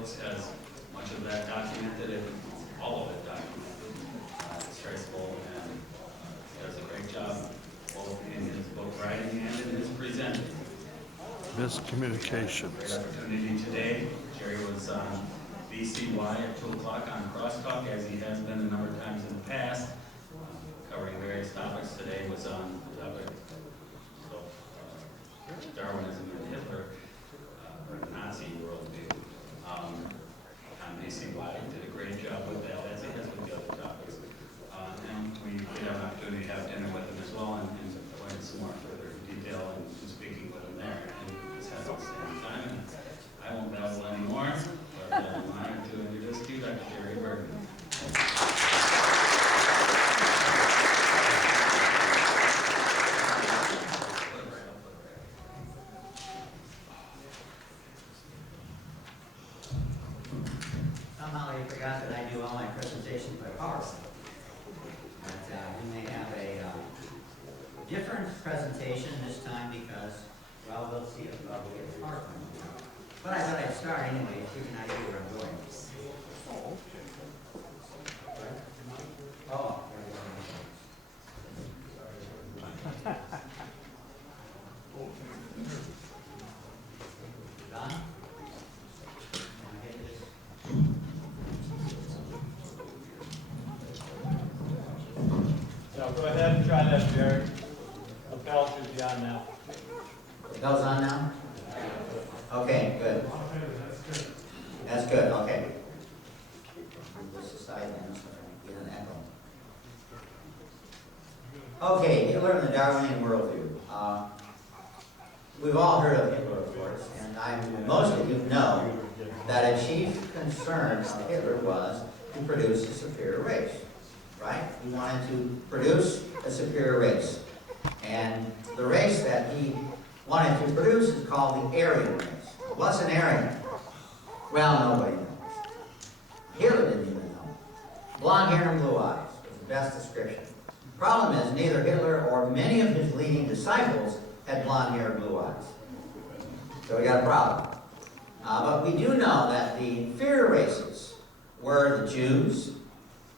books has much of that documented, and all of it documented. It's traceable, and he does a great job both in his book writing and in his presenting. Miscommunications. Great opportunity today. Jerry was on BCY at 2 o'clock on Crosstalk, as he has been a number of times in the past, covering various topics. Today was on the topic of Darwinism and Hitler, or the Nazi worldview. On BCY, he did a great job with that, as he has with the other topics. And we did have an opportunity to have dinner with him as well, and go into some more further detail and speaking with him there. And this has outstanding time, and I won't babble anymore, but I'm honored to introduce to you Dr. Jerry Bergman. Somehow you forgot that I do all my presentations by PowerPoint. But we may have a different presentation this time because, well, we'll see if we'll get the PowerPoint. But I thought I'd start anyway, so you can idea where I'm going. Oh, Done? So go ahead and try that, Jerry. The bell should be on now. The bell's on now? Okay, good. That's good, okay. Move this aside then, so I get an echo. Okay, Hitler and the Darwinian worldview. We've all heard of Hitler, of course, and most of you know that a chief concern of Hitler was to produce a superior race, right? He wanted to produce a superior race. And the race that he wanted to produce is called the Aryan race. What's an Aryan? Well, nobody knows. Hitler didn't even know. Blonde hair and blue eyes is the best description. Problem is, neither Hitler or many of his leading disciples had blonde hair and blue eyes. So we got a problem. But we do know that the inferior races were the Jews,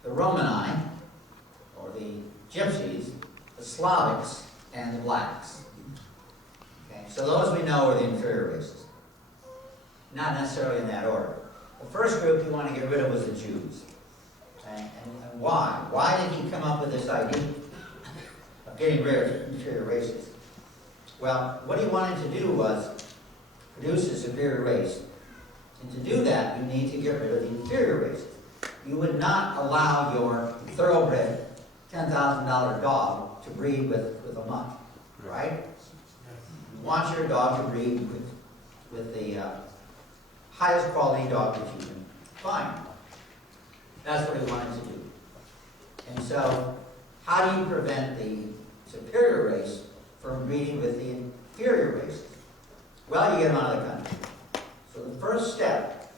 the Romani, or the Gypsies, the Slavics, and the blacks. Okay, so those we know are the inferior races. Not necessarily in that order. The first group you want to get rid of was the Jews. Okay? And why? Why did he come up with this idea of getting rid of inferior races? Well, what he wanted to do was produce a superior race. And to do that, you need to get rid of the inferior races. You would not allow your thoroughbred $10,000 dog to breed with a mutt, right? You want your dog to breed with the highest quality dog that you can find. That's what he wanted to do. And so, how do you prevent the superior race from breeding with the inferior race? Well, you get them out of the country. So the first step,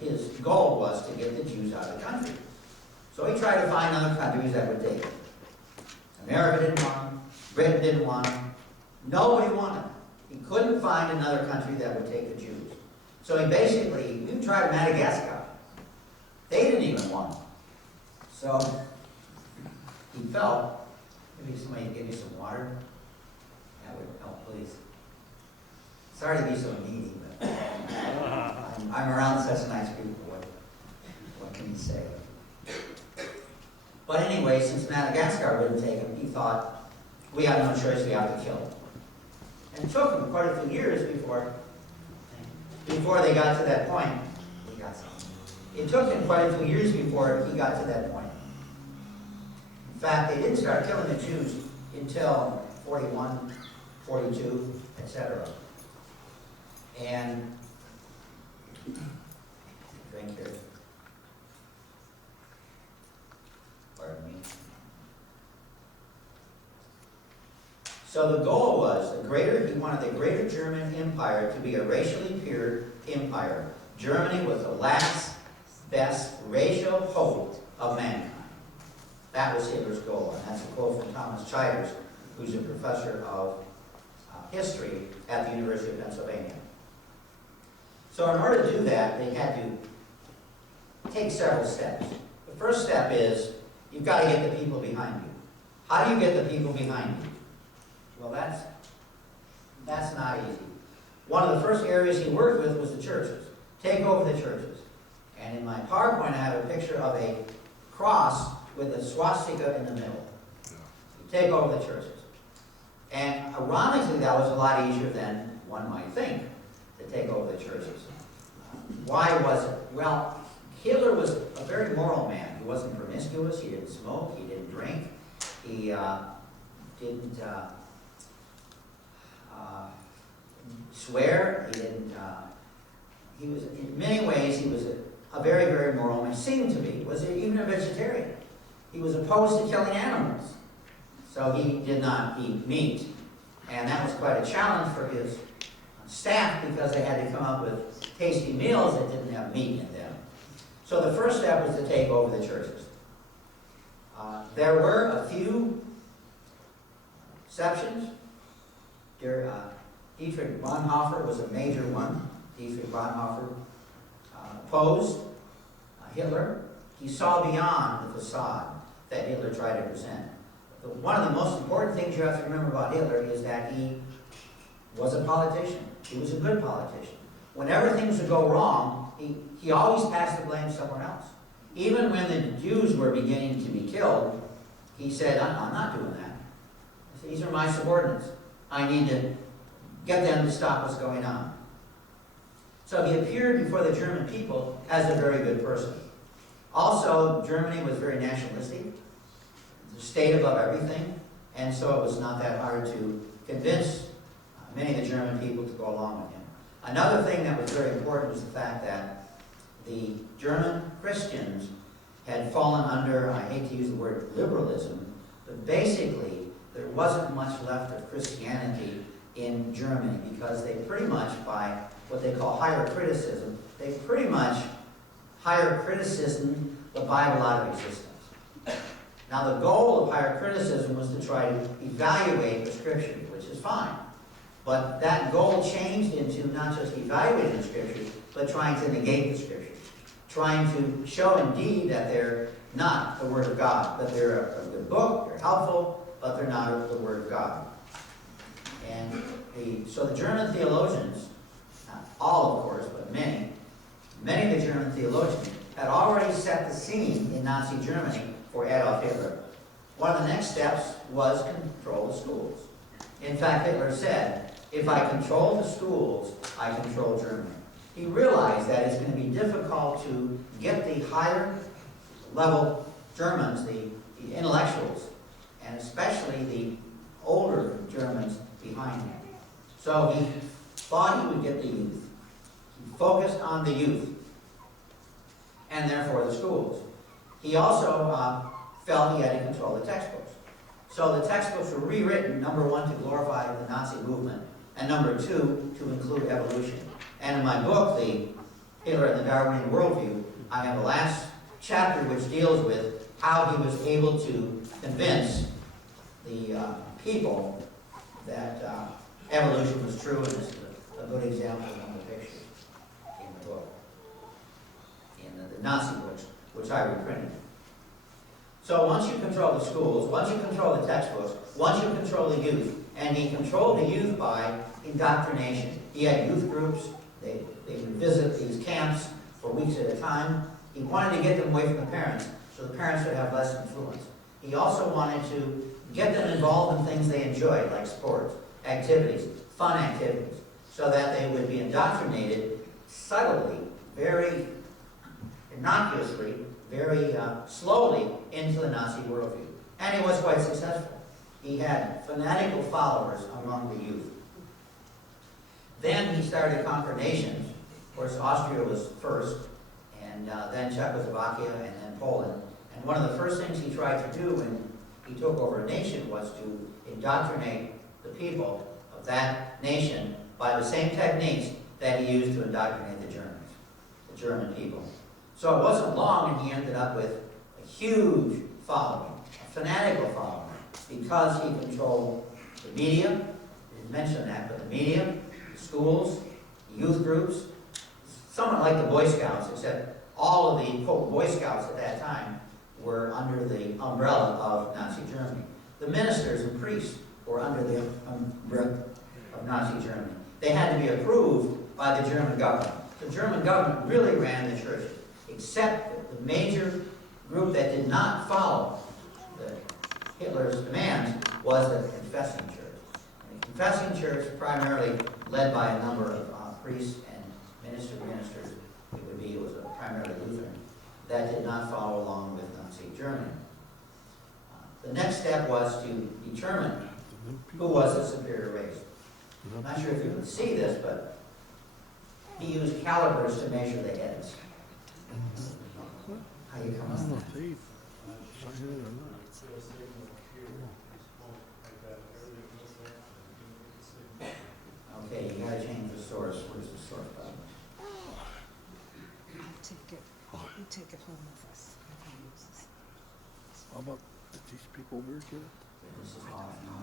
his goal was to get the Jews out of the country. So he tried to find other countries that would take them. America didn't want them. Britain didn't want them. Nobody wanted them. He couldn't find another country that would take the Jews. So he tried Madagascar. They didn't even want them. So he felt, maybe somebody give me some water. That would help, please. Sorry to be so needy, but I'm around such nice people. What can you say? But anyway, since Madagascar wouldn't take him, he thought, we have no choice, we have to kill him. And it took him quite a few years before they got to that point. It took him quite a few years before he got to that point. In fact, they didn't start killing the Jews until 41, 42, etc. And drink here. Pardon me. So the goal was he wanted the greater German Empire to be a racially pure empire. Germany was the last best racial hope of mankind. That was Hitler's goal, and that's a quote from Thomas Childers, who's a professor of history at the University of Pennsylvania. So in order to do that, they had to takes several steps. The first step is you've got to get the people behind you. How do you get the people behind you? Well, that's not easy. One of the first areas he worked with was the churches. Take over the churches. And in my PowerPoint, I have a picture of a cross with a swastika in the middle. You take over the churches. And ironically, that was a lot easier than one might think, to take over the churches. Why was it? Well, Hitler was a very moral man. He wasn't promiscuous. He didn't smoke. He didn't drink. He didn't swear. He didn't. He was, in many ways, he was a very, very moral man. Seemed to be. Was even a vegetarian. He was opposed to killing animals, so he did not eat meat, and that was quite a challenge for his staff because they had to come up with tasty meals that didn't have meat in them. So the first step was to take over the churches. There were a few exceptions. Dietrich Bonhoeffer was a major one. Dietrich Bonhoeffer opposed Hitler. He saw beyond the facade that Hitler tried to present. One of the most important things you have to remember about Hitler is that he was a politician. He was a good politician. Whenever things would go wrong, he always passed the blame somewhere else. Even when the Jews were beginning to be killed, he said, I'm not doing that. These are my subordinates. I need to get them to stop what's going on. So he appeared before the German people as a very good person. Also, Germany was very nationalistic, the state above everything, and so it was not that hard to convince many of the German people to go along with him. Another thing that was very important was the fact that the German Christians had fallen under, I hate to use the word liberalism, but basically there wasn't much left of Christianity in Germany because they pretty much, by what they call higher criticism, they pretty much higher criticism the Bible out of existence. Now the goal of higher criticism was to try to evaluate the Scriptures, which is fine. But that goal changed into not just evaluating the Scriptures, but trying to negate the Scriptures. Trying to show indeed that they're not the Word of God, that they're a good book, they're helpful, but they're not the Word of God. And so the German theologians, not all of course, but many of the German theologians had already set the scene in Nazi Germany for Adolf Hitler. One of the next steps was control the schools. In fact, Hitler said, if I control the schools, I control Germany. He realized that it's going to be difficult to get the higher level Germans, the intellectuals, and especially the older Germans behind him. So he thought he would get the youth. He focused on the youth, and therefore the schools. He also felt he had to control the textbooks. So the textbooks were rewritten, number one, to glorify the Nazi movement, and number two, to include evolution. And in my book, the Hitler and the Darwinian Worldview, I have a last chapter which deals with how he was able to convince the people that evolution was true, and this is a good example of the pictures in the book, in the Nazi books, which I reprinted. So once you control the schools, once you control the textbooks, once you control the youth, and he controlled the youth by indoctrination. He had youth groups. They would visit these camps for weeks at a time. He wanted to get them away from the parents, so the parents would have less influence. He also wanted to get them involved in things they enjoyed, like sports, activities, fun activities, so that they would be indoctrinated subtly, very innocuously, very slowly into the Nazi worldview. And he was quite successful. He had fanatical followers among the youth. Then he started to conquer nations. Of course, Austria was first, and then Czechoslovakia, and then Poland. And one of the first things he tried to do when he took over a nation was to indoctrinate the people of that nation by the same techniques that he used to indoctrinate the Germans, the German people. So it wasn't long, and he ended up with a huge following, a fanatical following, because he controlled the media. I didn't mention that, but the media, the schools, the youth groups, somewhat like the Boy Scouts, except all of the, quote, Boy Scouts at that time were under the umbrella of Nazi Germany. The ministers and priests were under the umbrella of Nazi Germany. They had to be approved by the German government. The German government really ran the churches, except that the major group that did not follow Hitler's demands was the confessing church. And the confessing church, primarily led by a number of priests and ministers, it was a primarily Lutheran, that did not follow along with Nazi Germany. The next step was to determine who was the superior race. I'm not sure if you can see this, but he used calipers to measure the heads. How you come on that? Okay, you gotta change the source. Where's the source button? We take it home with us. How about, did these people work it? This is off now.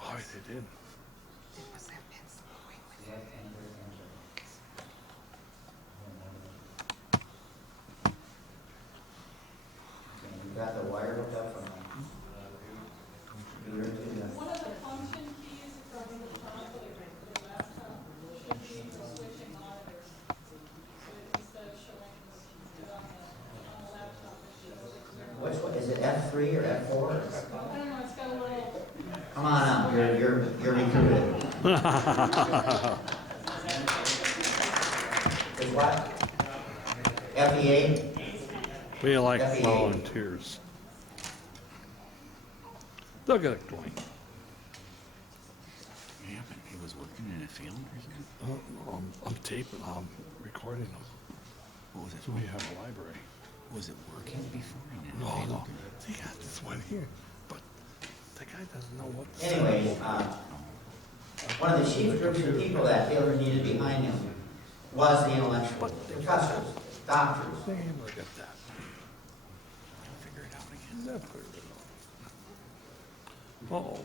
Oh, they did. It was that pencil. Wait, wait. Left, enter, enter. Okay, you've got the wire hooked up from the computer to the... One of the function keys from the top of the laptop should be for switching monitors. So instead of showing it on the laptop, it shows it. Which one, is it F3 or F4? I don't know, it's got a little. Come on up, you're recruited. Is what? FEA? We like FEA. volunteers. They'll get it going. Yeah, but he was working in a field or something? I'm taping, I'm recording them. What was it? So we have a library. Was it working before? And then No, they no, looked they got this one here, but the guy doesn't know what. Anyways, one of the chief groups of people that Hitler needed behind him was the intellectuals, professors, doctors. They ain't look at that. figure it out again. Never figured it out. Uh-oh.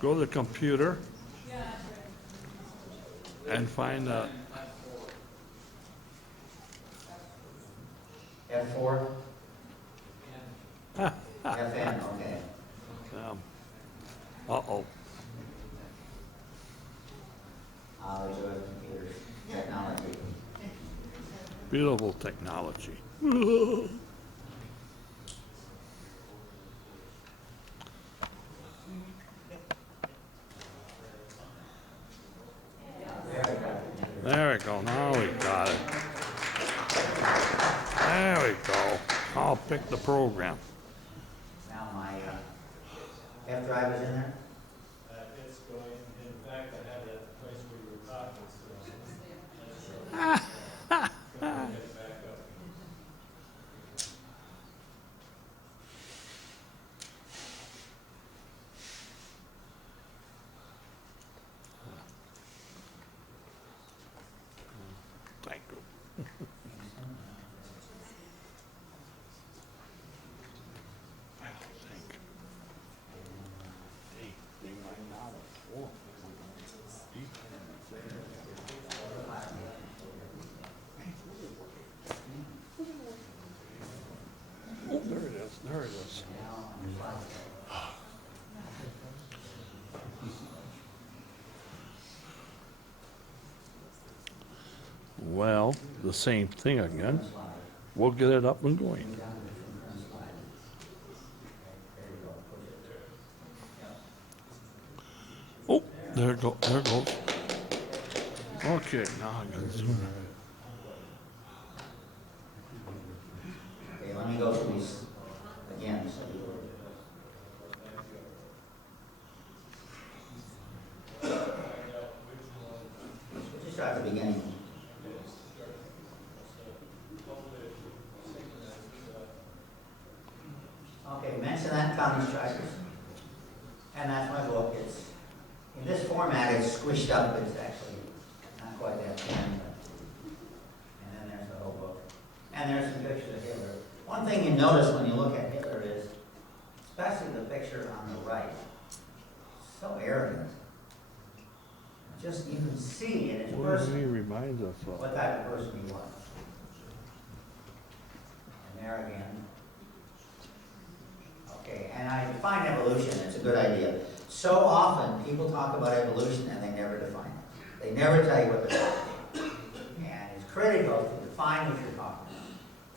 Go to the computer and find a F4? FN, okay. uh-oh. There's a computer technology. Beautiful technology. There we go, now we got it. There we go. I'll pick the program. Now my F drive is in there? It's going, in fact, I have that place where you were talking, so. Get it back up. Thank you. I don't think. They might not have. Oh. Oh, there it is, there it is. Well, the same thing again. We'll get it up and going. Oh, there it goes. Okay, now I got zoom. Okay, let me go through these again. Just start at the beginning. Okay, mention that common strikers. And that's my book. It's in this format, it's squished up, but it's actually not quite that thin. And then there's the whole book. And there's some pictures of Hitler. One thing you notice when you look at Hitler is, especially the picture on the right, so arrogant. Just you can see in his What does he person remind us of? what type of person he was. And there again. Okay, and I define evolution, it's a good idea. So often people talk about evolution and they never define it. They never tell you what they're talking about. And it's critical to define what you're talking about.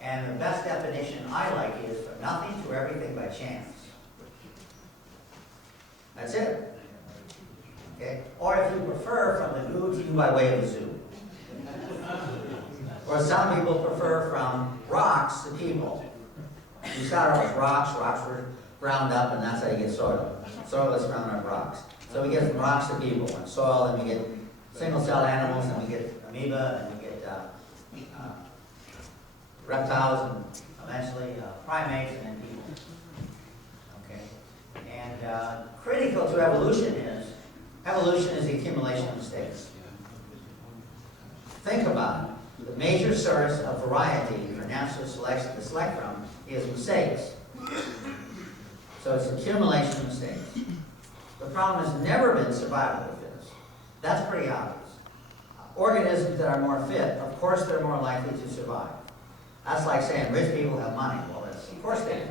And the best definition I like is from nothing to everything by chance. That's it. Okay? Or if you prefer, from the goo to you by way of the zoo. Or some people prefer from rocks to people. You start off with rocks, rocks were ground up, and that's how you get soil. Soil is ground up rocks. So we get from rocks to people, and soil, and we get single-celled animals, and we get amoeba, and we get reptiles, and eventually primates, and then people. Okay? And critical to evolution is the accumulation of mistakes. Think about it. The major source of variety for natural selection to select from is mistakes. So it's accumulation of mistakes. The problem has never been survival of the fittest. That's pretty obvious. Organisms that are more fit, of course they're more likely to survive. That's like saying rich people have money. Well, of course they do.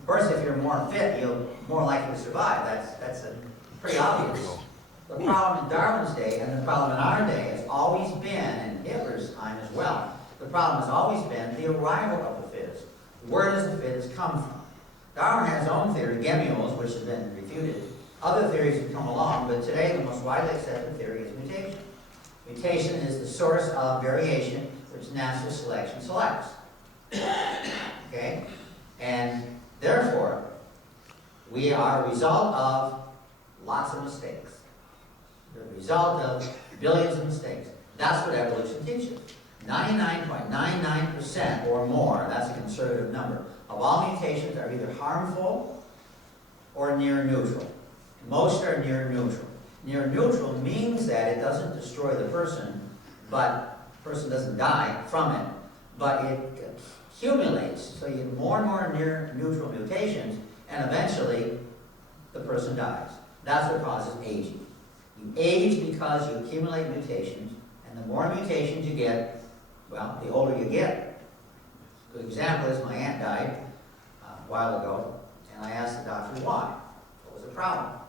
Of course, if you're more fit, you're more likely to survive. That's pretty obvious. The problem in Darwin's day and the problem in our day has always been, and Hitler's time as well, the problem has always been the arrival of the fittest. Where does the fittest come from? Darwin has his own theory, gemmules, which has been refuted. Other theories have come along, but today the most widely accepted theory is mutation. Mutation is the source of variation which natural selection selects. Okay? And therefore, we are a result of lots of mistakes. The result of billions of mistakes. That's what evolution teaches. 99.99% or more, that's a conservative number, of all mutations are either harmful or near neutral. Most are near neutral. Near neutral means that it doesn't destroy the person, but the person doesn't die from it, but it accumulates. So you get more and more near neutral mutations, and eventually the person dies. That's what causes aging. You age because you accumulate mutations, and the more mutations you get, well, the older you get. A good example is my aunt died a while ago, and I asked the doctor why. What was the problem?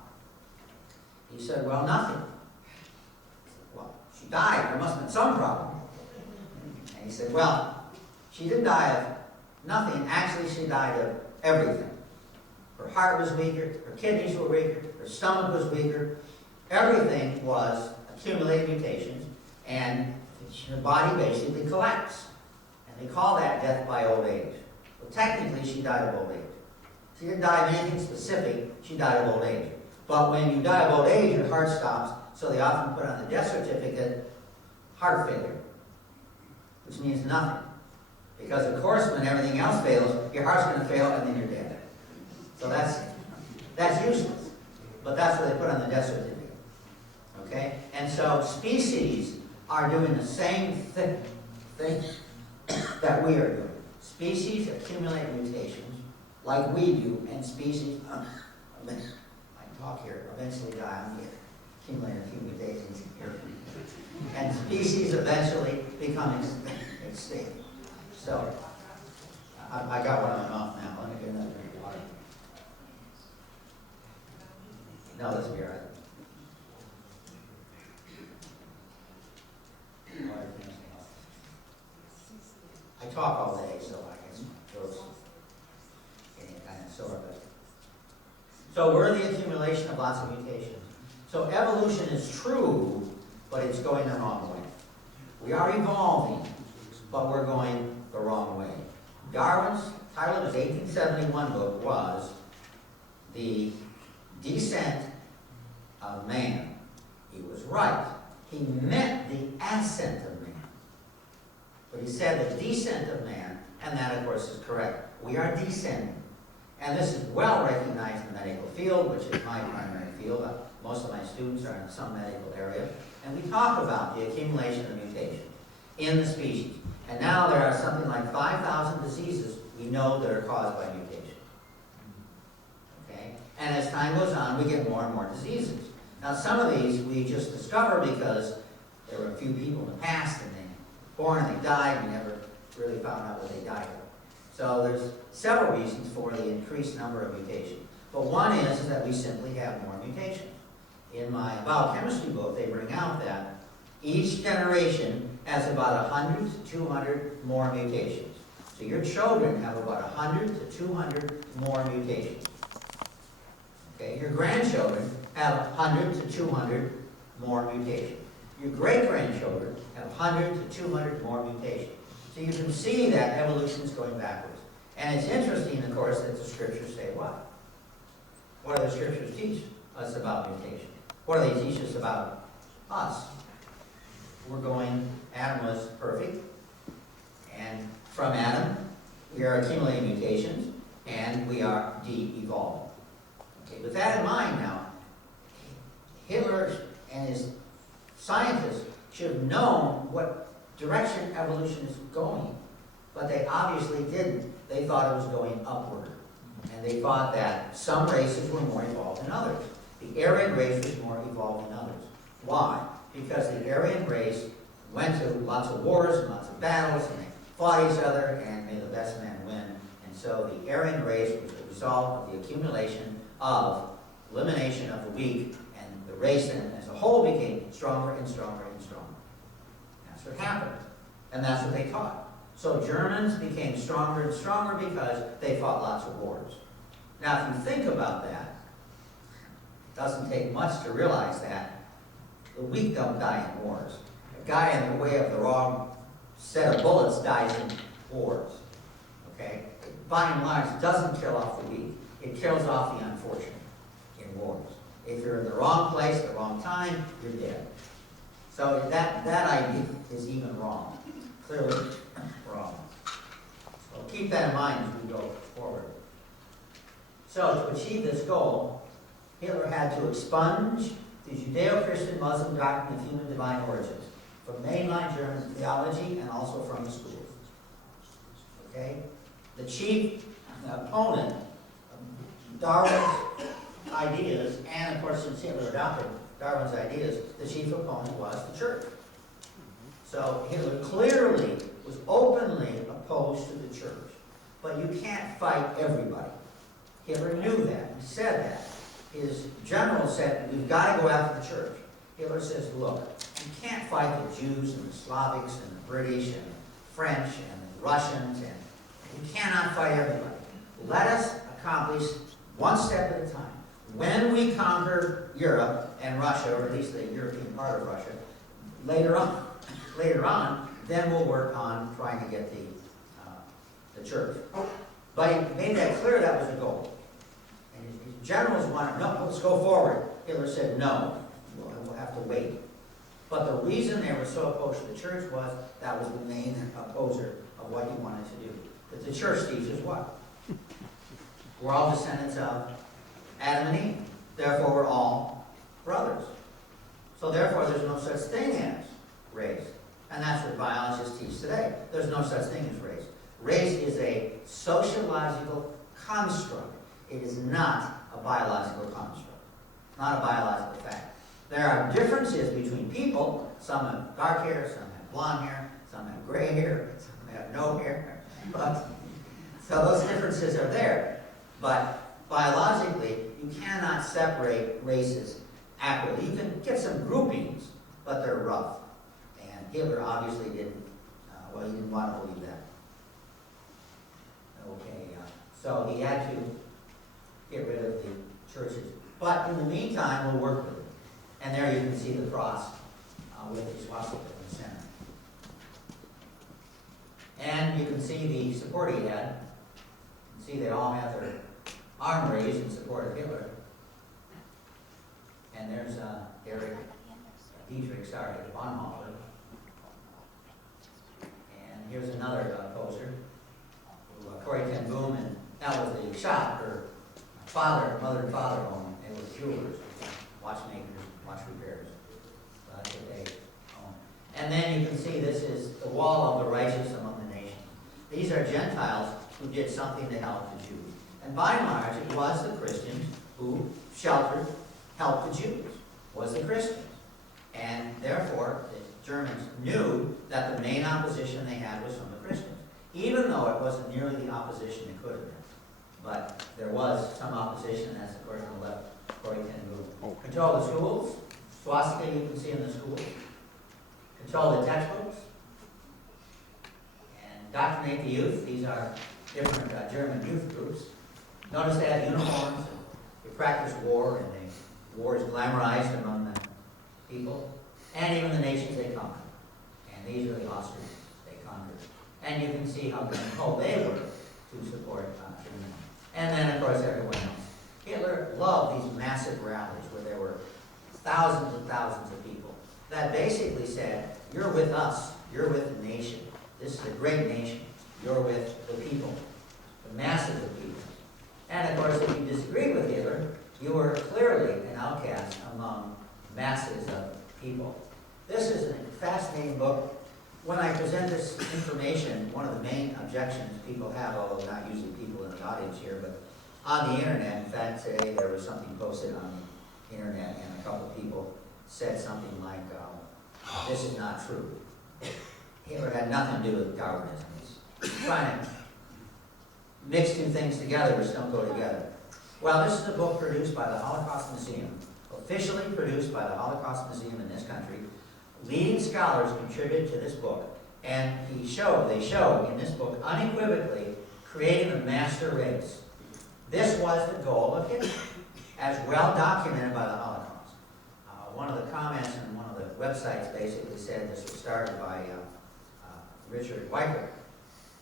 He said, well, nothing. I said, well, she died. There must have been some problem. And he said, well, she didn't die of nothing. Actually, she died of everything. Her heart was weaker. Her kidneys were weaker. Her stomach was weaker. Everything was accumulated mutations, and her body basically collapsed. And they call that death by old age. Well, technically, she died of old age. She didn't die of anything specific. She died of old age. But when you die of old age, your heart stops, so they often put on the death certificate, heart failure, which means nothing. Because, of course, when everything else fails, your heart's going to fail, and then you're dead. So that's useless. But that's what they put on the death certificate. Okay? And so species are doing the same thing that we are doing. Species accumulate mutations like we do, and species, I can talk here, eventually die. I'm here. Accumulate a few mutations here. And species eventually become extinct. So, I got one in my mouth now. Let me get another drink of water. No, this will be all right. I talk all day, so I guess my throat's getting kind of sore. So we're the accumulation of lots of mutations. So evolution is true, but it's going the wrong way. We are evolving, but we're going the wrong way. Darwin's title of his 1871 book was The Descent of Man. He was right. He meant the ascent of man. But he said the descent of man, and that, of course, is correct. We are descending. And this is well recognized in the medical field, which is my primary field. Most of my students are in some medical area. And we talk about the accumulation of mutation in the species. And now there are something like 5,000 diseases we know that are caused by mutation. Okay? And as time goes on, we get more and more diseases. Now, some of these we just discover because there were a few people in the past and they were born and they died, we never really found out what they died of. So there's several reasons for the increased number of mutations. But one is that we simply have more mutations. In my biochemistry book, they bring out that each generation has about 100 to 200 more mutations. So your children have about 100 to 200 more mutations. Okay, your grandchildren have 100 to 200 more mutations. Your great-grandchildren have 100 to 200 more mutations. So you can see that evolution is going backwards. And it's interesting, of course, that the scriptures say what? What do the scriptures teach us about mutation? What do they teach us about us? We're going, Adam was perfect, and from Adam, we are accumulating mutations, and we are de-evolving. Okay, with that in mind now, Hitler and his scientists should have known what direction evolution is going, but they obviously didn't. They thought it was going upward, and they thought that some races were more evolved than others. The Aryan race was more evolved than others. Why? Because the Aryan race went to lots of wars and lots of battles, and they fought each other, and may the best man win. And so the Aryan race was the result of the accumulation of elimination of the weak, and the race then as a whole became stronger and stronger and stronger. That's what happened, and that's what they taught. So Germans became stronger and stronger because they fought lots of wars. Now, if you think about that, it doesn't take much to realize that the weak don't die in wars. A guy in the way of the wrong set of bullets dies in wars. Okay? By and large, it doesn't kill off the weak. It kills off the unfortunate in wars. If you're in the wrong place at the wrong time, you're dead. So that idea is even wrong. Clearly wrong. So keep that in mind as we go forward. So to achieve this goal, Hitler had to expunge the Judeo-Christian Muslim doctrine of human divine origins from mainline German theology and also from the schools. Okay? The chief opponent of Darwin's ideas, and of course since Hitler adopted Darwin's ideas, the chief opponent was the church. So Hitler clearly was openly opposed to the church. But you can't fight everybody. Hitler knew that. He said that. His general said, we've got to go after the church. Hitler says, look, you can't fight the Jews and the Slavics and the British and the French and the Russians, and you cannot fight everybody. Let us accomplish one step at a time. When we conquer Europe and Russia, or at least the European part of Russia, later on, then we'll work on trying to get the church. But he made that clear that was the goal. And his generals wanted, no, let's go forward. Hitler said, no, we'll have to wait. But the reason they were so opposed to the church was that was the main opposer of what he wanted to do. But the church teaches what? We're all descendants of Adam and Eve. Therefore, we're all brothers. So therefore, there's no such thing as race. And that's what biologists teach today. There's no such thing as race. Race is a sociological construct. It is not a biological construct. Not a biological fact. There are differences between people. Some have dark hair, some have blonde hair, some have gray hair, some have no hair. But, so those differences are there. But biologically, you cannot separate races accurately. You can get some groupings, but they're rough. And Hitler obviously didn't, he didn't want to believe that. Okay, so he had to get rid of the churches. But in the meantime, we'll work with it. And there you can see the cross with the swastika in the center. And you can see the support he had. You can see they all have their arm raised in support of Hitler. And there's Dietrich, Bonhoeffer. And here's another poster. Corrie ten Boom, and that was the shop her mother and father owned. It was jewelers, watchmakers, watch repairers. So that's what they owned. And then you can see this is the wall of the righteous among the nations. These are Gentiles who did something to help the Jews. And by and large, it was the Christians who helped the Jews. was the Christians. And therefore, the Germans knew that the main opposition they had was from the Christians, even though it wasn't nearly the opposition it could have been. But there was some opposition, as of course on the left, Corey Ten Boom. Control the schools, swastika you can see in the schools. Control the textbooks. And indoctrinate the youth. These are different German youth groups. Notice they have uniforms, and they practice war, and war is glamorized among the people, and even the nations they conquer. And these are the Austrians they conquered. And you can see how gung-ho they were to support Germany. And then, of course, everyone else. Hitler loved these massive rallies where there were thousands and thousands of people that basically said, you're with us, you're with the nation. This is a great nation. You're with the people, the masses of people. And of course, if you disagreed with Hitler, you were clearly an outcast among masses of people. This is a fascinating book. When I present this information, one of the main objections people have, although not usually people in the audience here, but on the internet, in fact, today there was something posted on the internet, and a couple of people said something like, this is not true. Hitler had nothing to do with Darwinism. He's trying to mix two things together which don't go together. Well, this is a book produced by the Holocaust Museum, officially produced by the Holocaust Museum in this country. Leading scholars contributed to this book, and they show in this book unequivocally creating a master race. This was the goal of Hitler, as well documented by the Holocaust. One of the comments on one of the websites basically said this was started by Richard Weicker.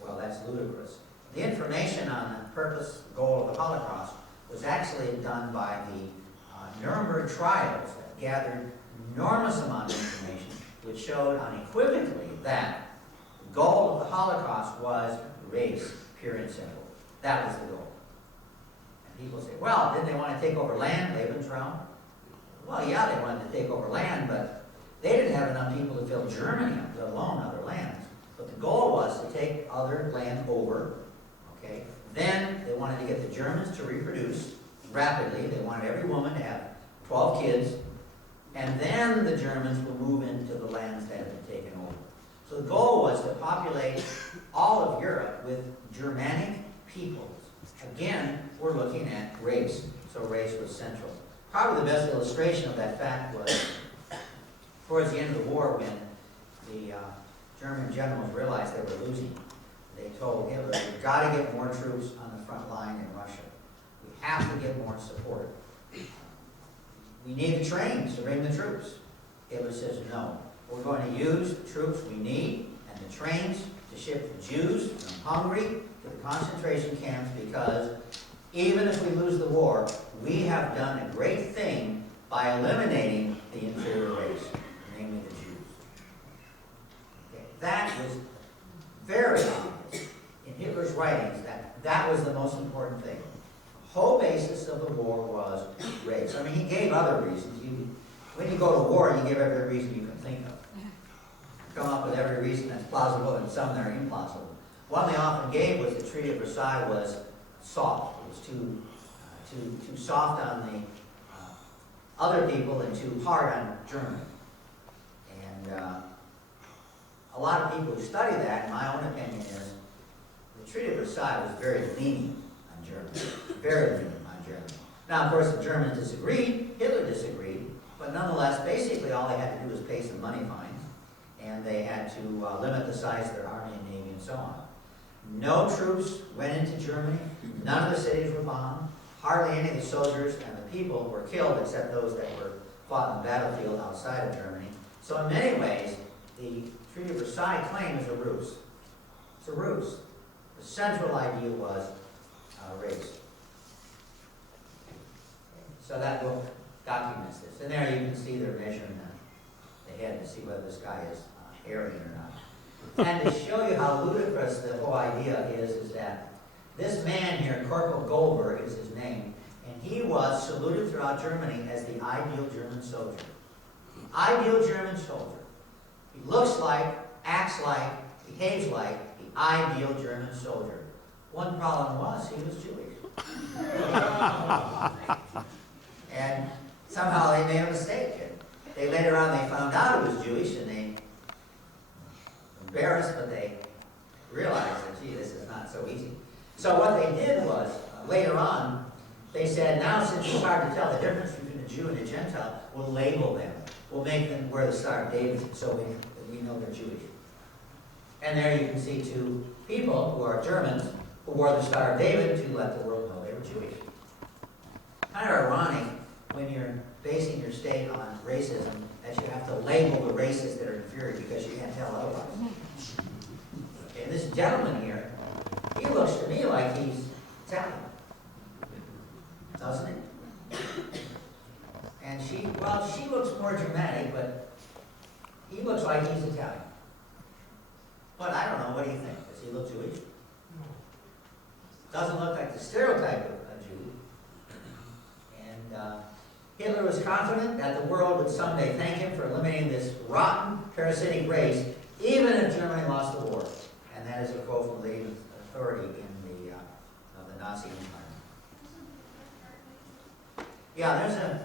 Well, that's ludicrous. The information on the purpose, goal of the Holocaust was actually done by the Nuremberg trials that gathered enormous amount of information which showed unequivocally that the goal of the Holocaust was race, pure and simple. That was the goal. And people say, well, didn't they want to take over land, Lebensraum? Well, yeah, they wanted to take over land, but they didn't have enough people to fill Germany up, let alone other lands. But the goal was to take other land over, okay? Then they wanted to get the Germans to reproduce rapidly. They wanted every woman to have 12 kids. And then the Germans will move into the lands that had been taken over. So the goal was to populate all of Europe with Germanic peoples. Again, we're looking at race. So race was central. Probably the best illustration of that fact was towards the end of the war when the German generals realized they were losing. They told Hitler, we've got to get more troops on the front line in Russia. We have to get more support. We need the trains to bring the troops. Hitler says, no. We're going to use the troops we need and the trains to ship the Jews from Hungary to the concentration camps, because even if we lose the war, we have done a great thing by eliminating the inferior race, namely the Jews. Okay. That was very obvious in Hitler's writings that that was the most important thing. The whole basis of the war was race. I mean, he gave other reasons. When you go to war, you give every reason you can think of. Come up with every reason that's plausible and some that are implausible. One they often gave was the Treaty of Versailles was soft. It was too soft on the other people and too hard on Germany. And a lot of people who study that, in my own opinion, is the Treaty of Versailles was very lenient on Germany. Very lenient on Germany. Now, of course, the Germans disagreed. Hitler disagreed. But nonetheless, basically all they had to do was pay some money fines. And they had to limit the size of their army and navy and so on. No troops went into Germany. None of the cities were bombed. Hardly any of the soldiers and the people were killed except those that were fought in the battlefield outside of Germany. So in many ways, the Treaty of Versailles claim is a ruse. It's a ruse. The central idea was race. So that book documents this. And there you can see they're measuring the head to see whether this guy is Aryan or not. And to show you how ludicrous the whole idea is that this man here, Corporal Goldberg is his name, and he was saluted throughout Germany as the ideal German soldier. The ideal German soldier. He looks like, acts like, behaves like the ideal German soldier. One problem was he was Jewish. And Somehow they made a mistake. They later on they found out it was Jewish, and they embarrassed, but they realized that, gee, this is not so easy. So what they did was, later on, they said, now since it's hard to tell the difference between a Jew and a Gentile, we'll label them. We'll make them wear the Star of David so we know they're Jewish. And there you can see two people who are Germans who wore the Star of David to let the world know they were Jewish. Kind of ironic when you're basing your state on racism that you have to label the races that are inferior because you can't tell otherwise. Okay, this gentleman here, he looks to me like he's Italian, doesn't he? And she looks more dramatic, but he looks like he's Italian. But I don't know, what do you think? Does he look Jewish? Doesn't look like the stereotype of a Jew. And Hitler was confident that the world would someday thank him for eliminating this rotten, parasitic race, even if Germany lost the war. And that is a quote from the leading authority in of the Nazi Empire. Yeah,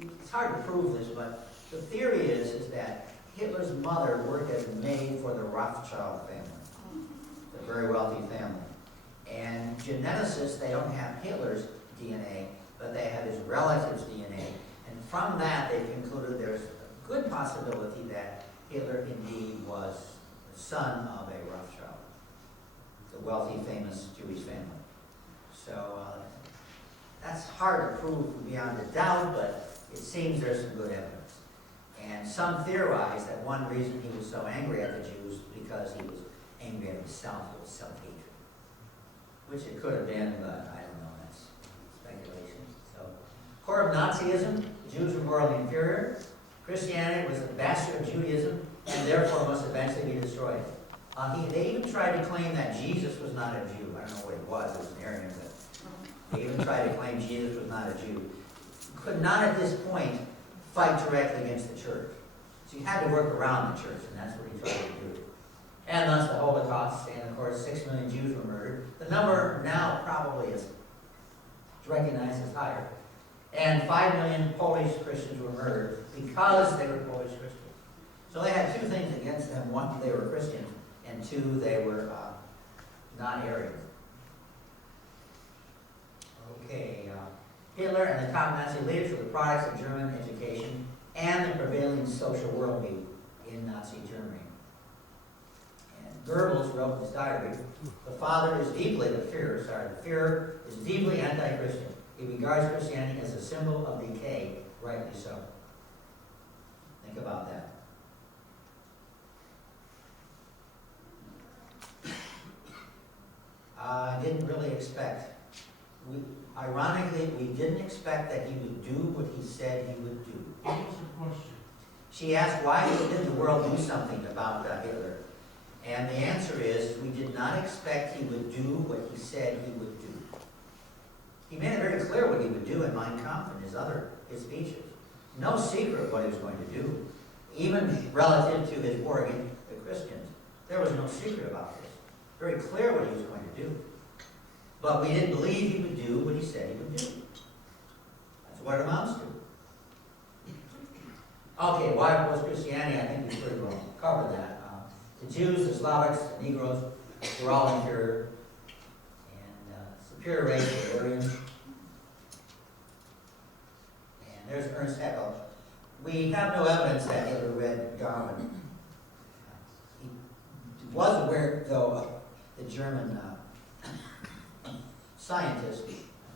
it's hard to prove this, but the theory is that Hitler's mother worked as a maid for the Rothschild family, a very wealthy family. And geneticists, they don't have Hitler's DNA, but they have his relatives' DNA. And from that, they've concluded there's a good possibility that Hitler indeed was the son of a Rothschild, the wealthy, famous Jewish family. So that's hard to prove beyond a doubt, but it seems there's some good evidence. And some theorize that one reason he was so angry at the Jews because he was angry at himself, it was self-hatred. Which it could have been, but I don't know, that's speculation. So, core of Nazism, the Jews were morally inferior. Christianity was a bastard of Judaism, and therefore must eventually be destroyed. They even tried to claim that Jesus was not a Jew. I don't know what he was, it was an Aryan, but they even tried to claim Jesus was not a Jew. Could not at this point fight directly against the church. So you had to work around the church, and that's what he tried to do. And thus the Holocaust, and of course 6 million Jews were murdered. The number now probably is recognized as higher. And 5 million Polish Christians were murdered because they were Polish Christians. So they had two things against them. One, they were Christians, and two, they were non-Aryan. Okay, Hitler and the top Nazi leaders were the products of German education and the prevailing social worldview in Nazi Germany. And Goebbels wrote in his diary, the Führer is deeply anti-Christian. He regards Christianity as a symbol of decay, rightly so. Think about that. I didn't really expect. Ironically, we didn't expect that he would do what he said he would do. What was the question? She asked, why did the world do something about Hitler? And the answer is, we did not expect he would do what he said he would do. He made it very clear what he would do in Mein Kampf and his speeches. No secret what he was going to do. Even relative to his war against the Christians, there was no secret about this. Very clear what he was going to do. But we didn't believe he would do what he said he would do. That's what it amounts to. Okay, why was Christianity? I think we pretty well covered that. The Jews, the Slavics, the Negroes were all inferior. And superior race were Aryans. And there's Ernst Haeckel. We have no evidence that Hitler read Darwin. He was aware, though, of the German scientist,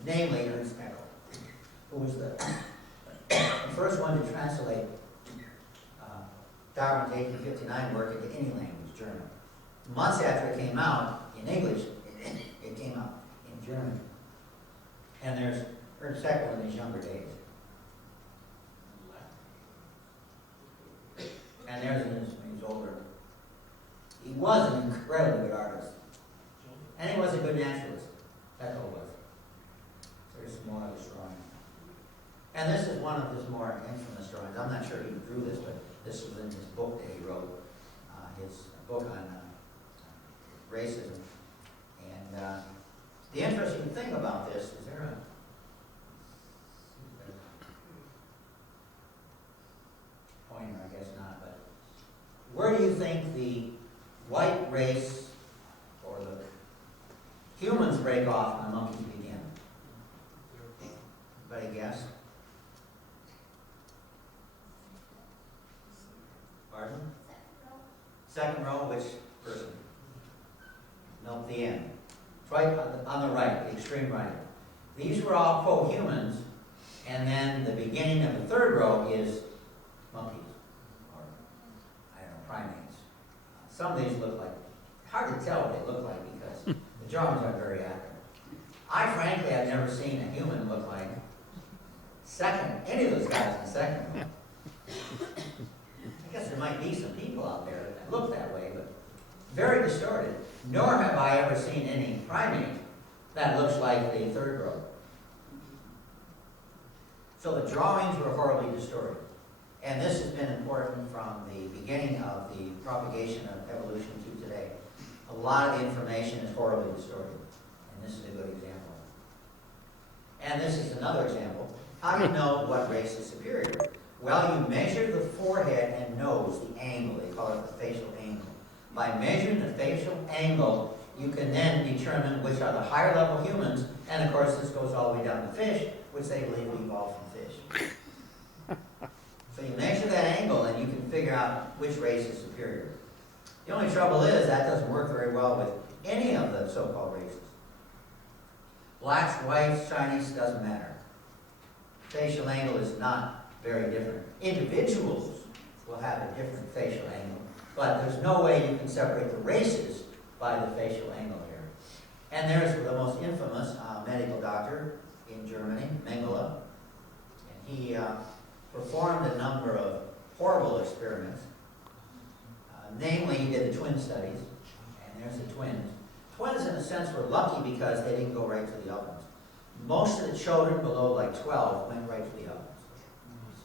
namely Ernst Haeckel, who was the first one to translate Darwin's 1859 work into any language, German. Months after it came out in English, it came out in German. And there's Ernst Haeckel in his younger days. And there's him when he's older. He was an incredibly good artist. And he was a good naturalist. Haeckel was. There's some more of his drawing. And this is one of his more infamous drawings. I'm not sure he drew this, but this was in his book that he wrote, his book on racism. And the interesting thing about this is you think the white race or the humans break off and the monkeys begin? Anybody guess? Pardon? Second row, which person? Nope, the end. It's right on the right, the extreme right. These were all co-humans, and then the beginning of the third row is monkeys, or, I don't know, primates. Some of these look like, hard to tell what they look like because the drawings aren't very accurate. I frankly have never seen a human look like any of those guys in the second row. I guess there might be some people out there that look that way, but very distorted. Nor have I ever seen any primate that looks like the third row. So the drawings were horribly distorted. And this has been important from the beginning of the propagation of evolution to today. A lot of the information is horribly distorted. And this is a good example. And this is another example. How do you know what race is superior? Well, you measure the forehead and nose, the angle, they call it the facial angle. By measuring the facial angle, you can then determine which are the higher level humans, and of course this goes all the way down to fish, which they believe we evolved from fish. So you measure that angle and you can figure out which race is superior. The only trouble is that doesn't work very well with any of the so-called races. Blacks, whites, Chinese, doesn't matter. Facial angle is not very different. Individuals will have a different facial angle, but there's no way you can separate the races by the facial angle here. And there's the most infamous medical doctor in Germany, Mengele, and he performed a number of horrible experiments. Namely, he did the twin studies, and there's the twins. Twins, in a sense, were lucky because they didn't go right to the ovens. Most of the children below like 12 went right to the ovens.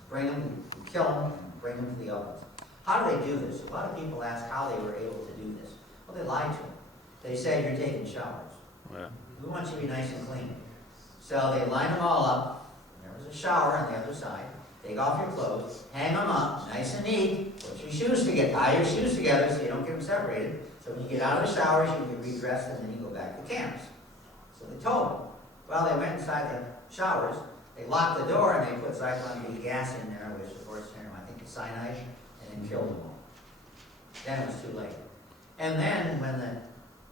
Bring them, kill them, and bring them to the ovens. How do they do this? A lot of people ask how they were able to do this. Well, they lied to them. They say, you're taking showers. Yeah. We want you to be nice and clean. So they line them all up. There was a shower on the other side. Take off your clothes, hang them up, nice and neat. Put your shoes together, tie your shoes together so you don't get them separated. So when you get out of the showers, you can redress and then you go back to camps. So they told them. Well, they went inside the showers. They locked the door and they put cyclone gas in there, which of course, I think it's cyanide, and then killed them all. Then it was too late. And then when the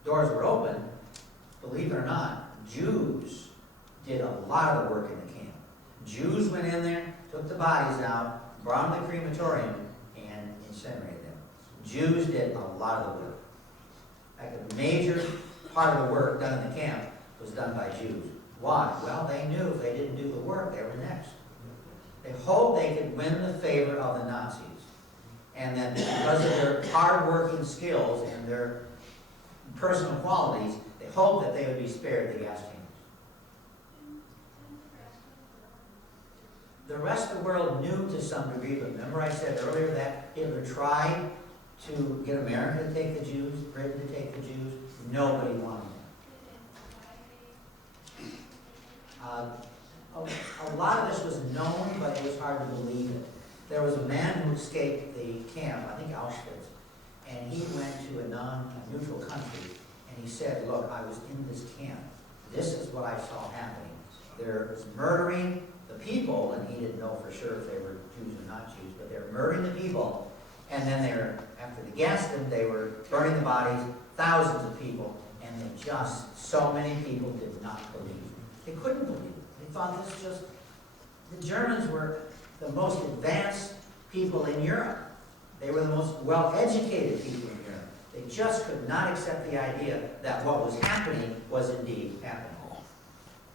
doors were open, believe it or not, Jews did a lot of the work in the camp. Jews went in there, took the bodies out, brought them to the crematorium, and incinerated them. Jews did a lot of the work. Like a major part of the work done in the camp was done by Jews. Why? Well, they knew if they didn't do the work, they were next. They hoped they could win the favor of the Nazis. And then because of their hard-working skills and their personal qualities, they hoped that they would be spared the gas chambers. The rest of the world knew to some degree, but remember I said earlier that Hitler tried to get America to take the Jews, Britain to take the Jews. Nobody wanted them. A lot of this was known, but it was hard to believe it. There was a man who escaped the camp, I think Auschwitz, and he went to a non-neutral country, and he said, look, I was in this camp. This is what I saw happening. They're murdering the people, and he didn't know for sure if they were Jews or not Jews, but they're murdering the people, and then after they gassed them, they were burning the bodies, thousands of people, and so many people did not believe. They couldn't believe it. They thought this just, the Germans were the most advanced people in Europe. They were the most well-educated people in Europe. They just could not accept the idea that what was happening was indeed happening.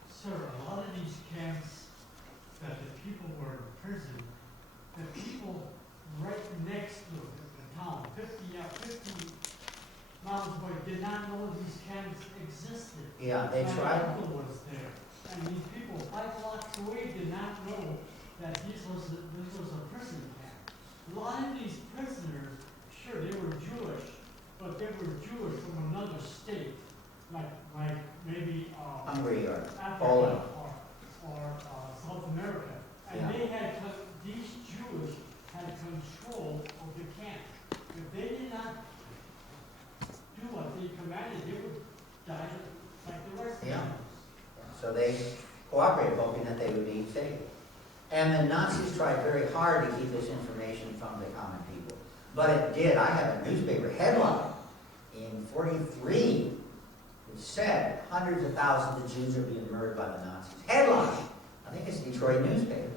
Sir, a lot of these camps that the people were in prison, the people right next to the town, 50 miles away, did not know these camps existed. Yeah, they My tried. uncle was there, and these people 5 blocks away did not know that this was a prison camp. A lot of these prisoners, sure, they were Jewish, but they were Jewish from another state, like maybe Hungary or Africa Poland. or South America. And Yeah. these Jewish had control of the camp. If they did not So they cooperated, hoping that they would be saved. And the Nazis tried very hard to keep this information from the common people. But it did. I have a newspaper headline in 43 which said hundreds of thousands of Jews are being murdered by the Nazis. Headline. I think it's Detroit newspaper,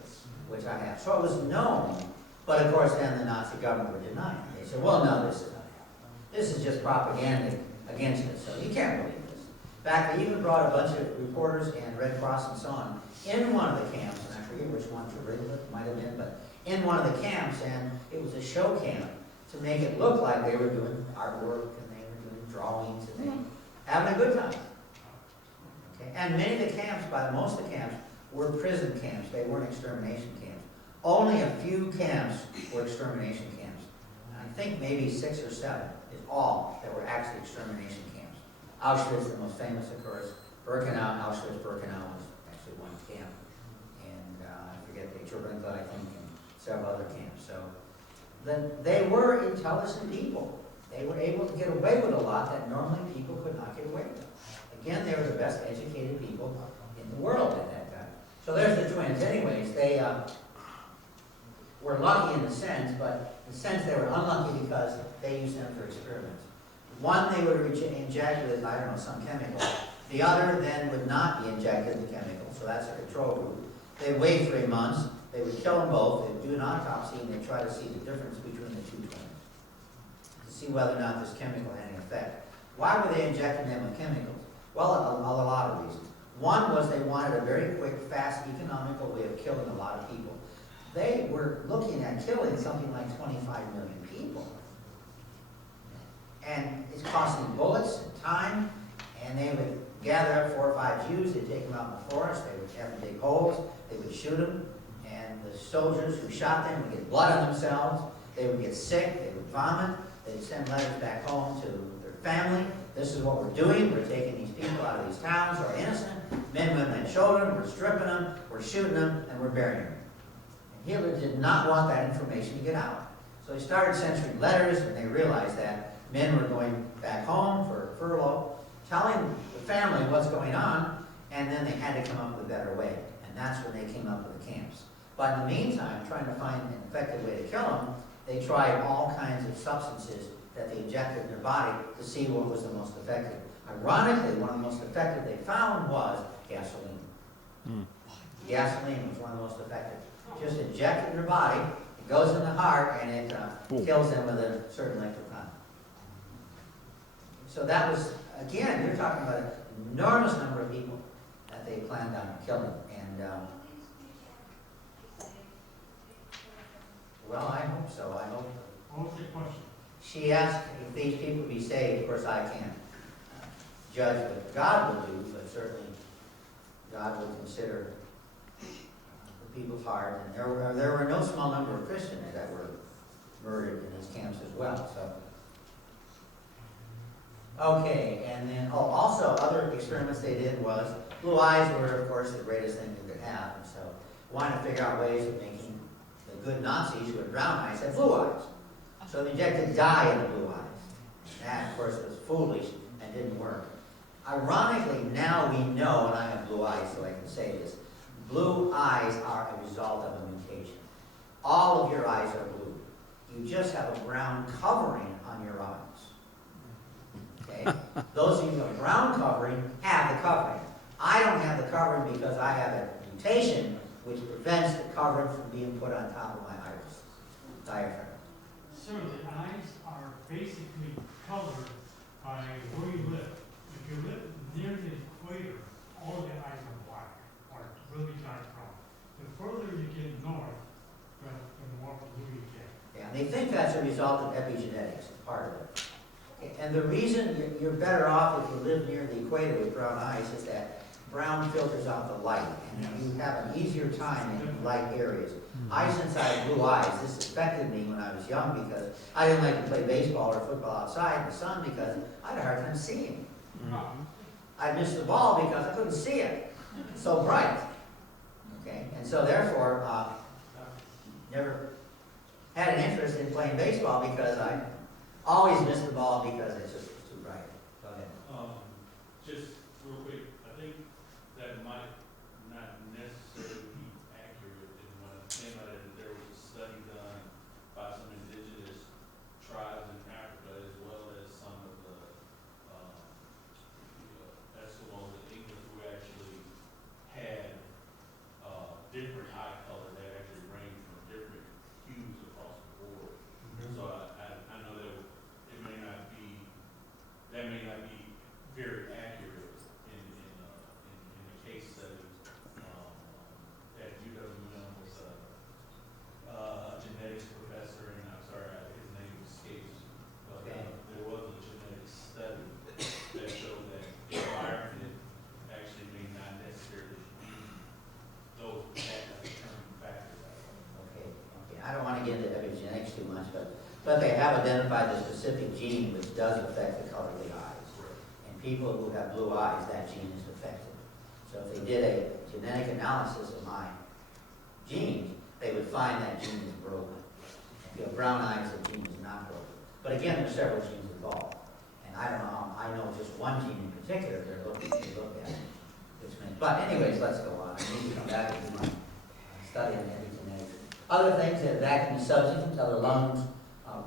which I have. So it was known. But of course then the Nazi government would deny it. They said, well, no, this is not happening. This is just propaganda against it. So you can't believe this. In fact, they even brought a bunch of reporters and Red Cross and so on in one of the camps, and I forget which one to it might have been, but in one of the camps, and it was a show camp to make it look like they were doing artwork and they were doing drawings and they were having a good time. Okay? And many of the camps, most of the camps, were prison camps. They weren't extermination camps. Only a few camps were extermination camps. And I think maybe 6 or 7 is all that were actually extermination camps. Auschwitz, the most famous, of course. Birkenau, Auschwitz-Birkenau was actually one camp. And I forget, the Treblinka, I think, and several other camps. So they were intelligent people. They were able to get away with a lot that normally people could not get away with. Again, they were the best educated people in the world at that time. So there's the twins. Anyways, they were lucky in a sense, but in a sense they were unlucky because they used them for experiments. One they would inject with, I don't know, some chemical. The other then would not be injected with the chemical, so that's a control group. They'd wait 3 months, they would kill them both, they'd do an autopsy, and they'd try to see the difference between the two twins, to see whether or not this chemical had any effect. Why were they injecting them with chemicals? Well, a lot of reasons. One was they wanted a very quick, fast, economical way of killing a lot of people. They were looking at killing something like 25 million people. And it's costing bullets and time, and they would gather up 4 or 5 Jews, they'd take them out in the forest, they would have them dig holes, they would shoot them, and the soldiers who shot them would get blood on themselves, they would get sick, they would vomit, they'd send letters back home to their family. This is what we're doing, we're taking these people out of these towns who are innocent, men, women, and children, we're stripping them, we're shooting them, and we're burying them. And Hitler did not want that information to get out. So he started censoring letters, and they realized that men were going back home for furlough, telling the family what's going on, and then they had to come up with a better way. And that's when they came up with the camps. But in the meantime, trying to find an effective way to kill them, they tried all kinds of substances that they injected in their body to see what was the most effective. Ironically, one of the most effective they found was gasoline. Gasoline was one of the most effective. Just inject it in their body, it goes in the heart, and it kills them with a certain length of time. So that was, again, you're talking about an enormous number of people that they planned on killing. And, well, I hope so. I hope. What was the question? She asked if these people be saved. Of course, I can't judge what God will do, but certainly God will consider the people's heart. And there were no small number of Christians that were murdered in these camps as well. So. Okay, and then, also other experiments they did was, blue eyes were, of course, the greatest thing you could have. And so, wanted to figure out ways of making the good Nazis who had brown eyes have blue eyes. So they injected dye in the blue eyes. That, of course, was foolish and didn't work. Ironically, now we know, and I have blue eyes, so I can say this, blue eyes are a result of a mutation. All of your eyes are blue. You just have a brown covering on your eyes. Okay? Those of you who have brown covering have the covering. I don't have the covering because I have a mutation which prevents the covering from being put on top of my iris, diaphragm. Sir, the eyes are basically colored by where you live. If you live near the equator, all the eyes are black or really dark brown. The further you get north, the more blue you get. Yeah, and they think that's a result of epigenetics, part of it. Okay, and the reason you're better off if you live near the equator with brown eyes is that brown filters out the light, and you have an easier time in light areas. Since I have blue eyes, this affected me when I was young because I didn't like to play baseball or football outside in the sun because I had a hard time seeing. I missed the ball because I couldn't see it. It's so bright. Okay, and so therefore, never had an interest in playing baseball because I always missed the ball because it's just too bright. Go ahead. Just real quick, I think that might identified the specific gene which does affect the color of the eyes. And people who have blue eyes, that gene is affected. So if they did a genetic analysis of my genes, they would find that gene is broken. If you have brown eyes, the gene is not broken. But again, there's several genes involved. And I don't know how, I know just one gene in particular they look at. But anyways, let's go on. I need to come back and do my study on epigenetics. Other things that vacuum the substance until the lungs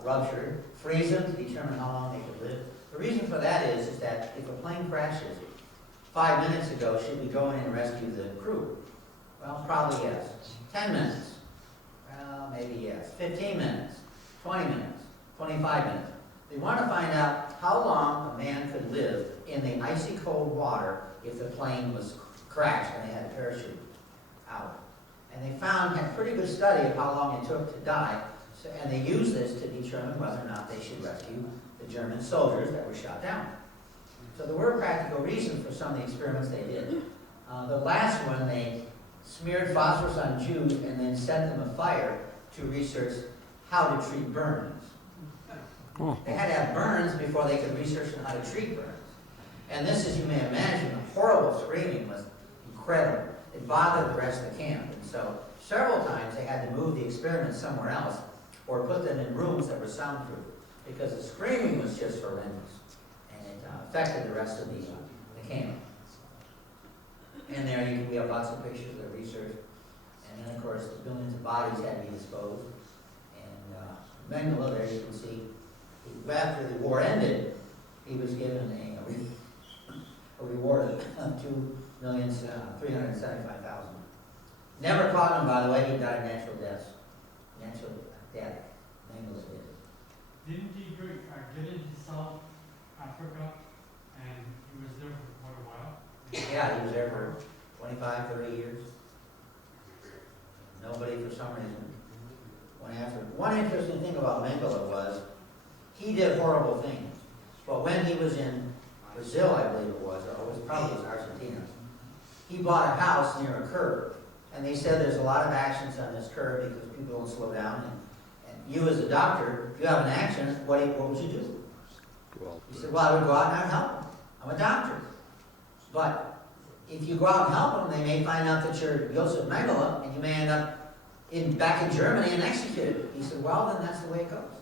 ruptured, freeze them to determine how long they could live. The reason for that is that if a plane crashes, 5 minutes ago, should we go in and rescue the crew? Well, probably yes. 10 minutes? Well, maybe yes. 15 minutes? 20 minutes? 25 minutes? They want to find out how long a man could live in the icy cold water if the plane was crashed and they had a parachute out. And they found a pretty good study of how long it took to die, and they used this to determine whether or not they should rescue the German soldiers that were shot down. So there were practical reasons for some of the experiments they did. The last one, they smeared phosphorus on Jews and then set them afire to research how to treat burns. They had to have burns before they could research on how to treat burns. And this, as you may imagine, the horrible screaming was incredible. It bothered the rest of the camp. And so several times they had to move the experiments somewhere else or put them in rooms that were soundproof because the screaming was just horrendous. And it affected the rest of the camp. And there we have lots of pictures of the research. And then, of course, the billions of bodies had to be disposed. And Mengele, there you can see, after the war ended, he was given a reward of $2,375,000. Never caught him, by the way. He died natural death. Natural death. Mengele did. Didn't he get into South Africa and he was there for quite a while? Yeah, he was there for 25, 30 years. Nobody, for some reason, went after him. One interesting thing about Mengele was he did horrible things. But when he was in Brazil, I believe it was, or it was probably Argentina, he bought a house near a curve. And they said there's a lot of accidents on this curve because people don't slow down. And you as a doctor, if you have an accident, what would you do? He said, well, I would go out and I'd help them. I'm a doctor. But if you go out and help them, they may find out that you're Joseph Mengele, and you may end up back in Germany and executed. He said, well, then that's the way it goes.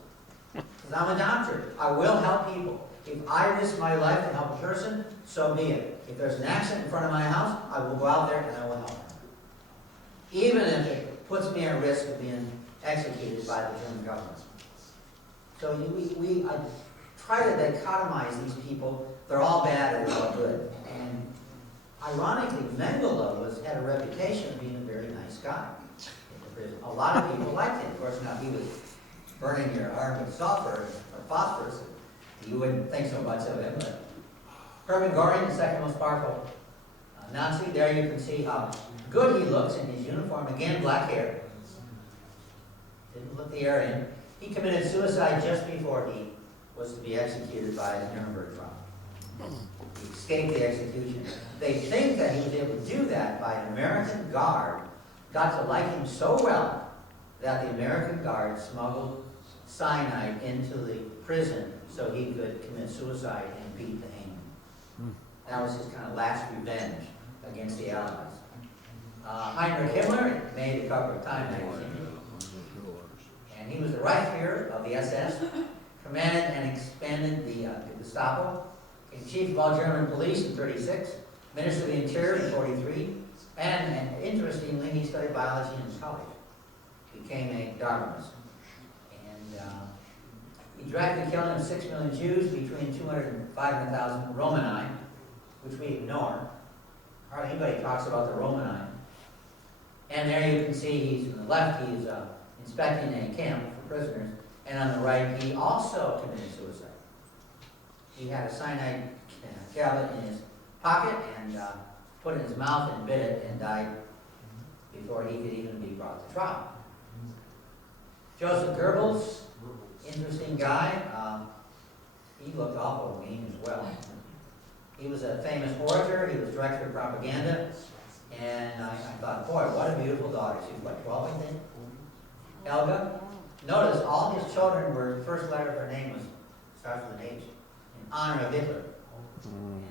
Because I'm a doctor. I will help people. If I risk my life to help a person, so be it. If there's an accident in front of my house, I will go out there and I will help them. Even if it puts me at risk of being executed by the German government. So I try to dichotomize these people. They're all bad or they're all good. And ironically, Mengele had a reputation of being a very nice guy in the prison. A lot of people liked him. Of course, now he was burning your arm with sulfur or phosphorus. You wouldn't think so much of him, but Hermann Göring, the second most powerful Nazi, there you can see how good he looks in his uniform. Again, black hair. Didn't look the Aryan. He committed suicide just before he was to be executed by the Nuremberg trial. He escaped the execution. They think that he was able to do that by an American guard, got to like him so well that the American guard smuggled cyanide into the prison so he could commit suicide and beat the hangman. That was his kind of last revenge against the Allies. Heinrich Himmler made the cover of Time magazine. And he was the Reichsführer of the SS, commanded and expanded the Gestapo, chief of all German police in 1936, Minister of the Interior in 1943, and interestingly, he studied biology in college. Became a Darwinist. And he directed the killing of 6 million Jews, between 200 and 500,000 Romani, which we ignore. Hardly anybody talks about the Romani. And there you can see he's on the left, he's inspecting a camp for prisoners, and on the right, he also committed suicide. He had a cyanide tablet in his pocket and put it in his mouth and bit it and died before he could even be brought to trial. Joseph Goebbels, interesting guy. He looked awful mean as well. He was a famous orator. He was director of propaganda. And I thought, boy, what a beautiful daughter. She was, what, 12, I think? Helga. Notice all his children were, the first letter of their name was, starts with an H, in honor of Hitler. And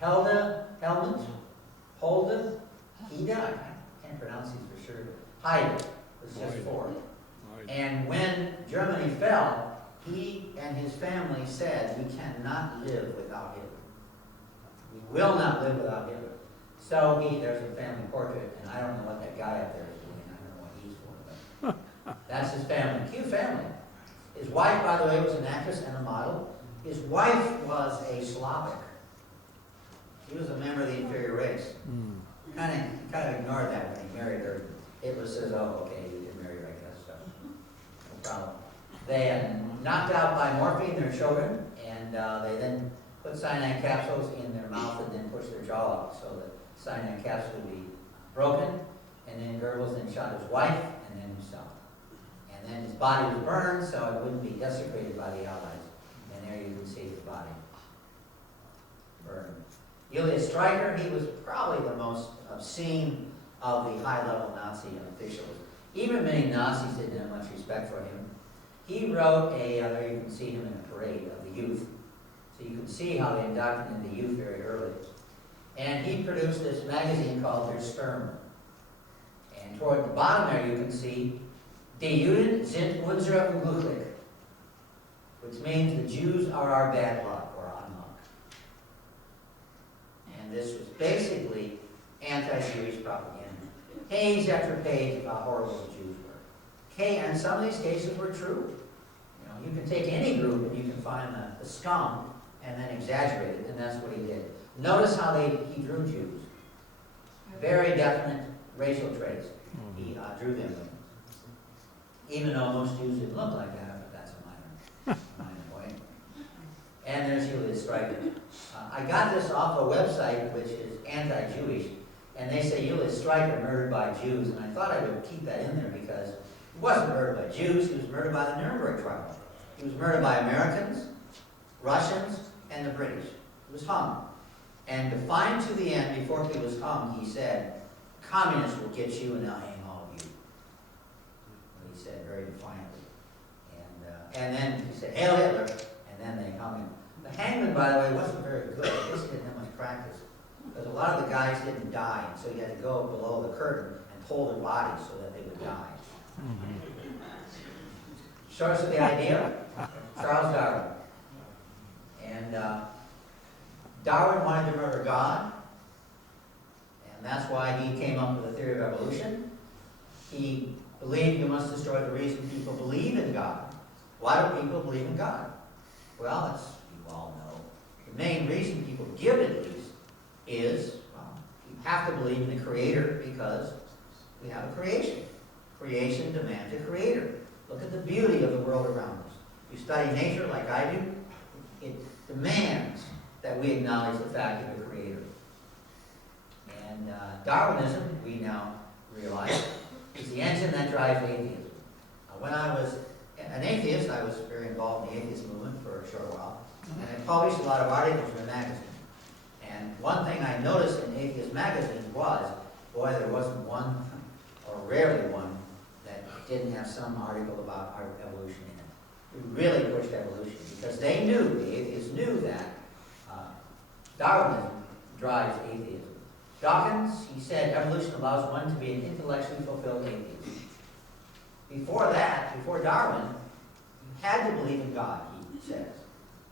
Helmut, Holden, Hida, I can't pronounce these for sure, Heide was just 4. And when Germany fell, he and his family said, we cannot live without Hitler. We will not live without Hitler. So there's a family portrait, and I don't know what that guy up there is doing. I don't know what he's for, but that's his family. Cute family. His wife, by the way, was an actress and a model. His wife was a Slavic. She was a member of the inferior race. Kind of ignored that when he married her. Hitler says, oh, okay, you can marry her, I guess, so no problem. They had knocked out by morphine their children, and they then put cyanide capsules in their mouth and then pushed their jaw out so that cyanide capsule would be broken. And then Goebbels then shot his wife and then himself. And then his body was burned so it wouldn't be desecrated by the Allies. And there you can see his body burned. Julius Streicher, he was probably the most obscene of the high-level Nazi officials. Even many Nazis didn't have much respect for him. He wrote there you can see him in a parade of the youth. So you can see how they indoctrinated the youth very early. And he produced this magazine called Der Sturm. And toward the bottom there you can see, Die Juden sind unsere Unglück, which means the Jews are our bad luck or unluck. And this was basically anti-Jewish propaganda. Page after page about how horrible the Jews were. And some of these cases were true. You know, you can take any group and you can find the scum and then exaggerate it, and that's what he did. Notice how he drew Jews. Very definite racial traits. He drew them. Even though most Jews didn't look like that, but that's a minor point. And there's Julius Streicher. I got this off a website which is anti-Jewish, and they say Julius Streicher murdered by Jews, and I thought I would keep that in there because he wasn't murdered by Jews, he was murdered by the Nuremberg trial. He was murdered by Americans, Russians, and the British. He was hung. And defiant to the end, before he was hung, he said, communists will get you and they'll hang all of you. He said very defiantly. And then he said, Hail Hitler, and then they hung him. The hangman, by the way, wasn't very good. I guess he didn't have much practice. Because a lot of the guys didn't die, so you had to go below the curtain and pull their bodies so that they would die. Source of the idea, Charles Darwin. And Darwin wanted to murder God, and that's why he came up with the theory of evolution. He believed you must destroy the reason people believe in God. Why do people believe in God? Well, as you all know, the main reason people give it, at least, is, well, you have to believe in the Creator because we have a creation. Creation demands a Creator. Look at the beauty of the world around us. If you study nature like I do, it demands that we acknowledge the fact of a Creator. And Darwinism, we now realize, is the engine that drives atheism. When I was an atheist, I was very involved in the atheist movement for a short while, and I published a lot of articles in a magazine. And one thing I noticed in atheist magazines was, boy, there wasn't one, or rarely one, that didn't have some article about our evolution in it. We really pushed evolution because they knew, the atheists knew that Darwinism drives atheism. Dawkins, he said evolution allows one to be an intellectually fulfilled atheist. Before that, before Darwin, you had to believe in God, he says.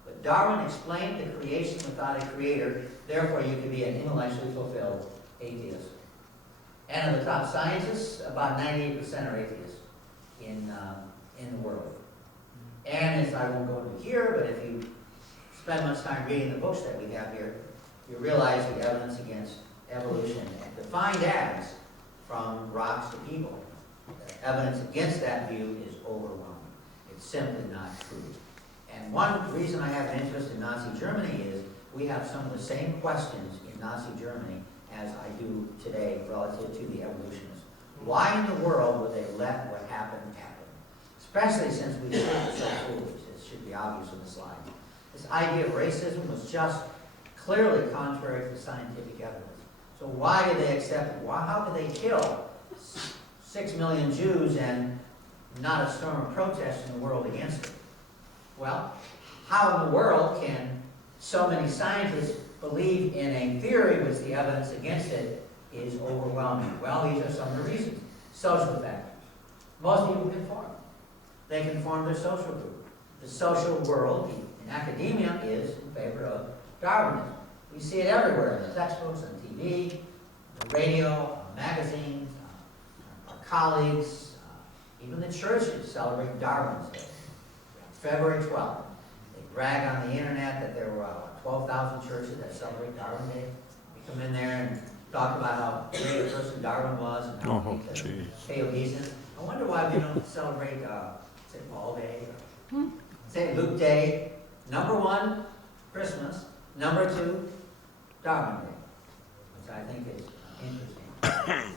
But Darwin explained the creation without a creator, therefore you can be an intellectually fulfilled atheist. And of the top scientists, about 98% are atheists in the world. And as I won't go into here, but if you spend much time reading the books that we have here, you realize the evidence against evolution, and defined as from rocks to people. The evidence against that view is overwhelming. It's simply not true. And one reason I have an interest in Nazi Germany is we have some of the same questions in Nazi Germany as I do today relative to the evolutionists. Why in the world would they let what happened happen? Especially since we think it's so foolish. It should be obvious on the slide. This idea of racism was just clearly contrary to scientific evidence. So why did they accept it? How could they kill 6 million Jews and not a storm of protest in the world against it. Well, how in the world can so many scientists believe in a theory which the evidence against it is overwhelming? Well, these are some of the reasons. Social factors. Most people conform. They conform to social group. The social world in academia is in favor of Darwinism. We see it everywhere, in the textbooks, on TV, the radio, magazines, our colleagues, even the churches celebrate Darwin's Day. February 12th. They brag on the internet that there were 12,000 churches that celebrate Darwin Day. We come in there and talk about how great a person Darwin was and how Oh, he geez. pay obeisance. I wonder why we don't celebrate St. Paul Day, or St. Luke Day. Number 1, Christmas. Number 2, Darwin Day, which I think is interesting.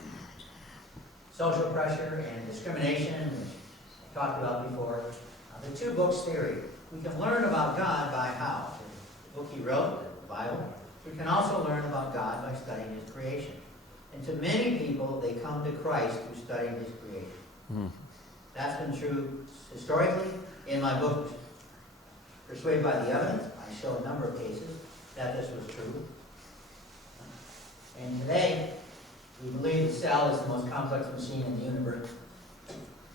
Social pressure and discrimination, which I talked about before. The 2 books theory. We can learn about God by how? The book he wrote, the Bible. We can also learn about God by studying his creation. And to many people, they come to Christ through studying his creation. That's been true historically. In my book, Persuaded by the Evidence, I show a number of cases that this was true. And today, we believe the cell is the most complex machine in the universe.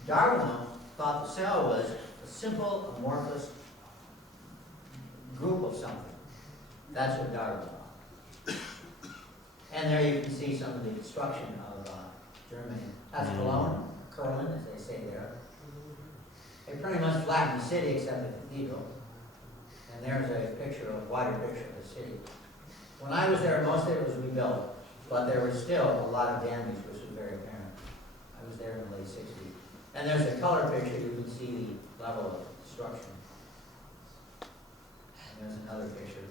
Darwin thought the cell was a simple, amorphous group of something. That's what Darwin thought. And there you can see some of the destruction of Germany. That's Cologne, Curlin, as they say there. They pretty much flattened the city except the cathedral. And there's a picture, a wider picture of the city. When I was there, most of it was rebuilt, but there was still a lot of damage, which was very apparent. I was there in the late 60s. And there's a color picture, you can see the level of destruction. And there's another picture.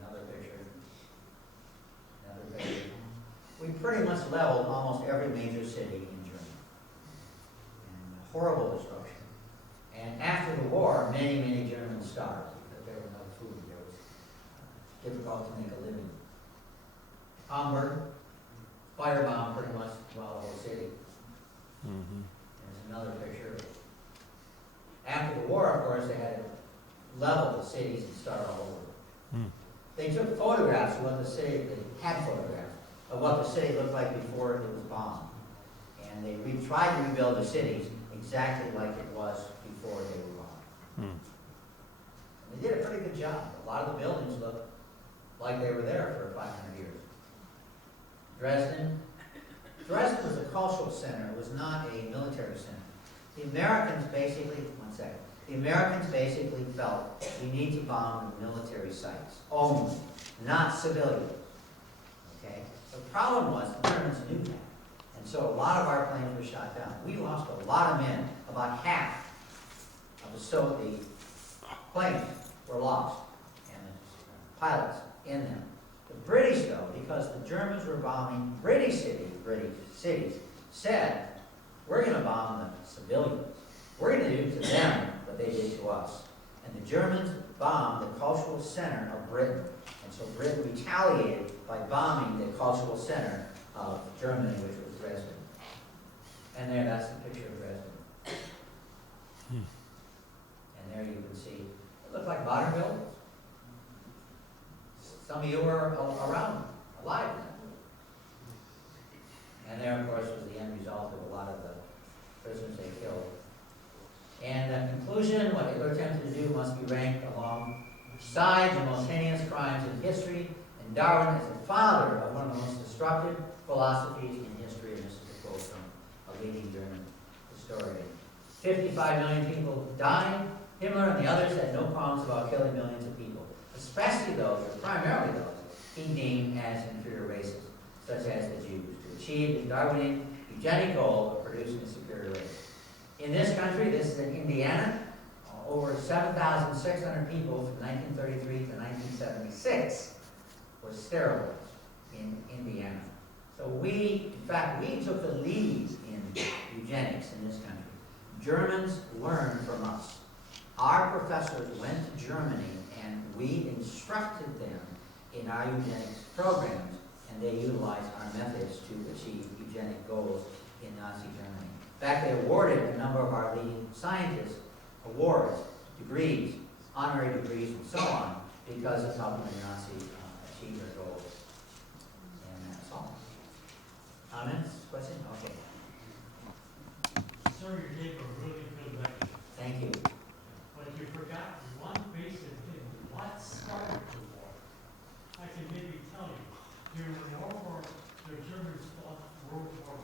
Another picture. Another picture. We pretty much leveled almost every major city in Germany. And horrible destruction. And after the war, many, many Germans starved because there was no food. It was difficult to make a living. Hamburg, firebomb pretty much throughout the whole city. There's another picture. After the war, of course, they had to level the cities and start all over. They took photographs of what the city, they had photographs of what the city looked like before it was bombed. And they tried to rebuild the cities exactly like it was before they were bombed. And they did a pretty good job. A lot of the buildings look like they were there for 500 years. Dresden was a cultural center. It was not a military center. The Americans basically, the Americans basically felt we need to bomb the military sites only, not civilians. Okay? The problem was the Germans knew that. And so a lot of our planes were shot down. We lost a lot of men. About half of the planes were lost, and the pilots in them. The British, though, because the Germans were bombing British cities, said, we're going to bomb the civilians. We're going to do to them what they did to us. And the Germans bombed the cultural center of Britain. And so Britain retaliated by bombing the cultural center of Germany, which was Dresden. And there, that's the picture of Dresden. And there you can see, it looked like modern buildings. Some of you were around, alive then. And there, of course, was the end result of a lot of the prisoners they killed. And the conclusion, what Hitler attempted to do must be ranked alongside the most heinous crimes in history, and Darwin is the father of one of the most destructive philosophies in history, and this is a quote from a leading German historian. 55 million people died. Himmler and the others had no qualms about killing millions of people, especially those, or primarily those, he deemed as inferior races, such as the Jews, to achieve the Darwinian eugenic goal of producing a superior race. In this country, this is in Indiana, over 7,600 people from 1933 to 1976 were sterilized in Indiana. So in fact, we took the lead in eugenics in this country. Germans learned from us. Our professors went to Germany and we instructed them in our eugenics programs, and they utilized our methods to achieve eugenic goals in Nazi Germany. fact, they awarded a number of our leading scientists awards, degrees, honorary degrees, and so on, because of helping the Nazis achieve their goals. And that's all. Comments? Questions? Okay. Sir, you gave a really good lecture, Thank you. but you forgot one basic thing. What started the war? I can maybe tell you. During World War, the Germans fought World War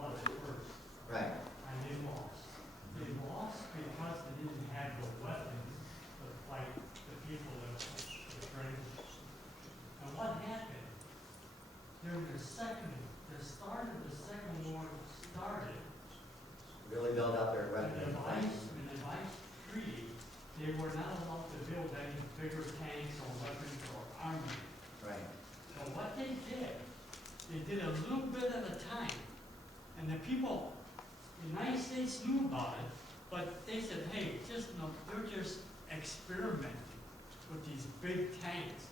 I first, Right. and they lost. They lost because they didn't have the weapons to fight the people that the French. And what happened? During the start of the Second War started, Really build up their in weapons. the Vice Treaty, they were not allowed to build any bigger tanks or weapons or army. Right. So what they did a little bit at a time. And the people, the United States knew about it, but they said, hey, they're just experimenting with these big tanks.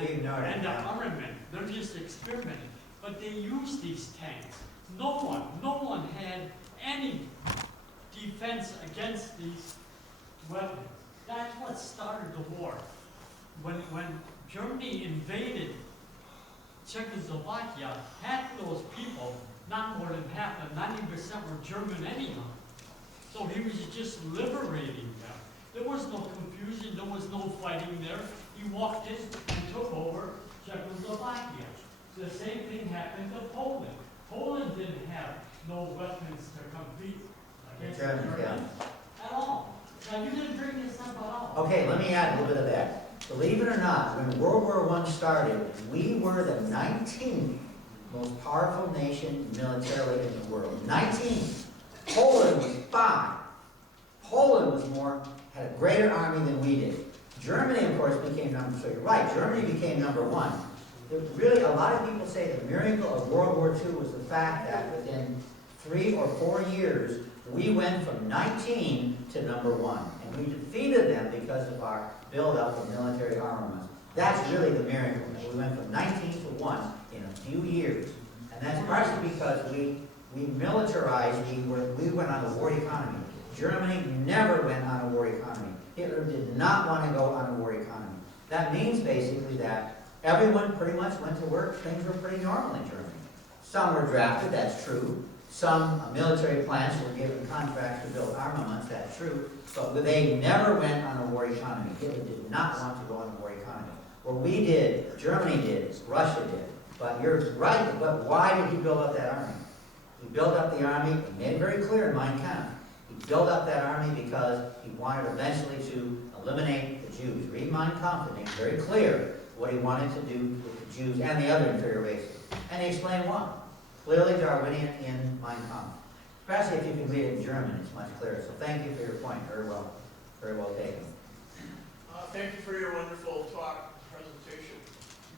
We ignored it, And the yeah. armament, they're just experimenting. But they used these tanks. No one had any defense against these weapons. That's what started the war. When Germany invaded Czechoslovakia, half of those people, not more than half, 90% were German anyhow. So he was just liberating them. There was no confusion, there was no fighting there. He walked in and took over Czechoslovakia. The same thing happened to Poland. Poland didn't have no weapons to compete against the Germans, yeah. Germans at all. Now, you didn't bring this up at all. Okay, let me add a little bit of that. Believe it or not, when World War I started, we were the 19th most powerful nation militarily in the world. 19th. Poland was 5. Poland was had a greater army than we did. Germany, of course, became number 2. So you're right, Germany became number 1. Really, a lot of people say the miracle of World War II was the fact that within 3 or 4 years, we went from 19 to number 1. And we defeated them because of our build-up of military armaments. That's really the miracle. We went from 19 to 1 in a few years. And that's partially because we militarized, we went on a war economy. Germany never went on a war economy. Hitler did not want to go on a war economy. That means basically that everyone pretty much went to work. Things were pretty normal in Germany. Some were drafted, that's true. Some military plants were given contracts to build armaments, that's true. But they never went on a war economy. Hitler did not want to go on a war economy. Well, we did, Germany did, Russia did. But you're right, but why did he build up that army? He built up the army, he made it very clear in Mein Kampf. He built up that army because he wanted eventually to eliminate the Jews. Read Mein Kampf, it makes very clear what he wanted to do with the Jews and the other inferior races. And he explained why. Clearly Darwinian in Mein Kampf. Especially if you can read it in German, it's much clearer. So thank you for your point. Very well taken. Thank you for your wonderful talk presentation.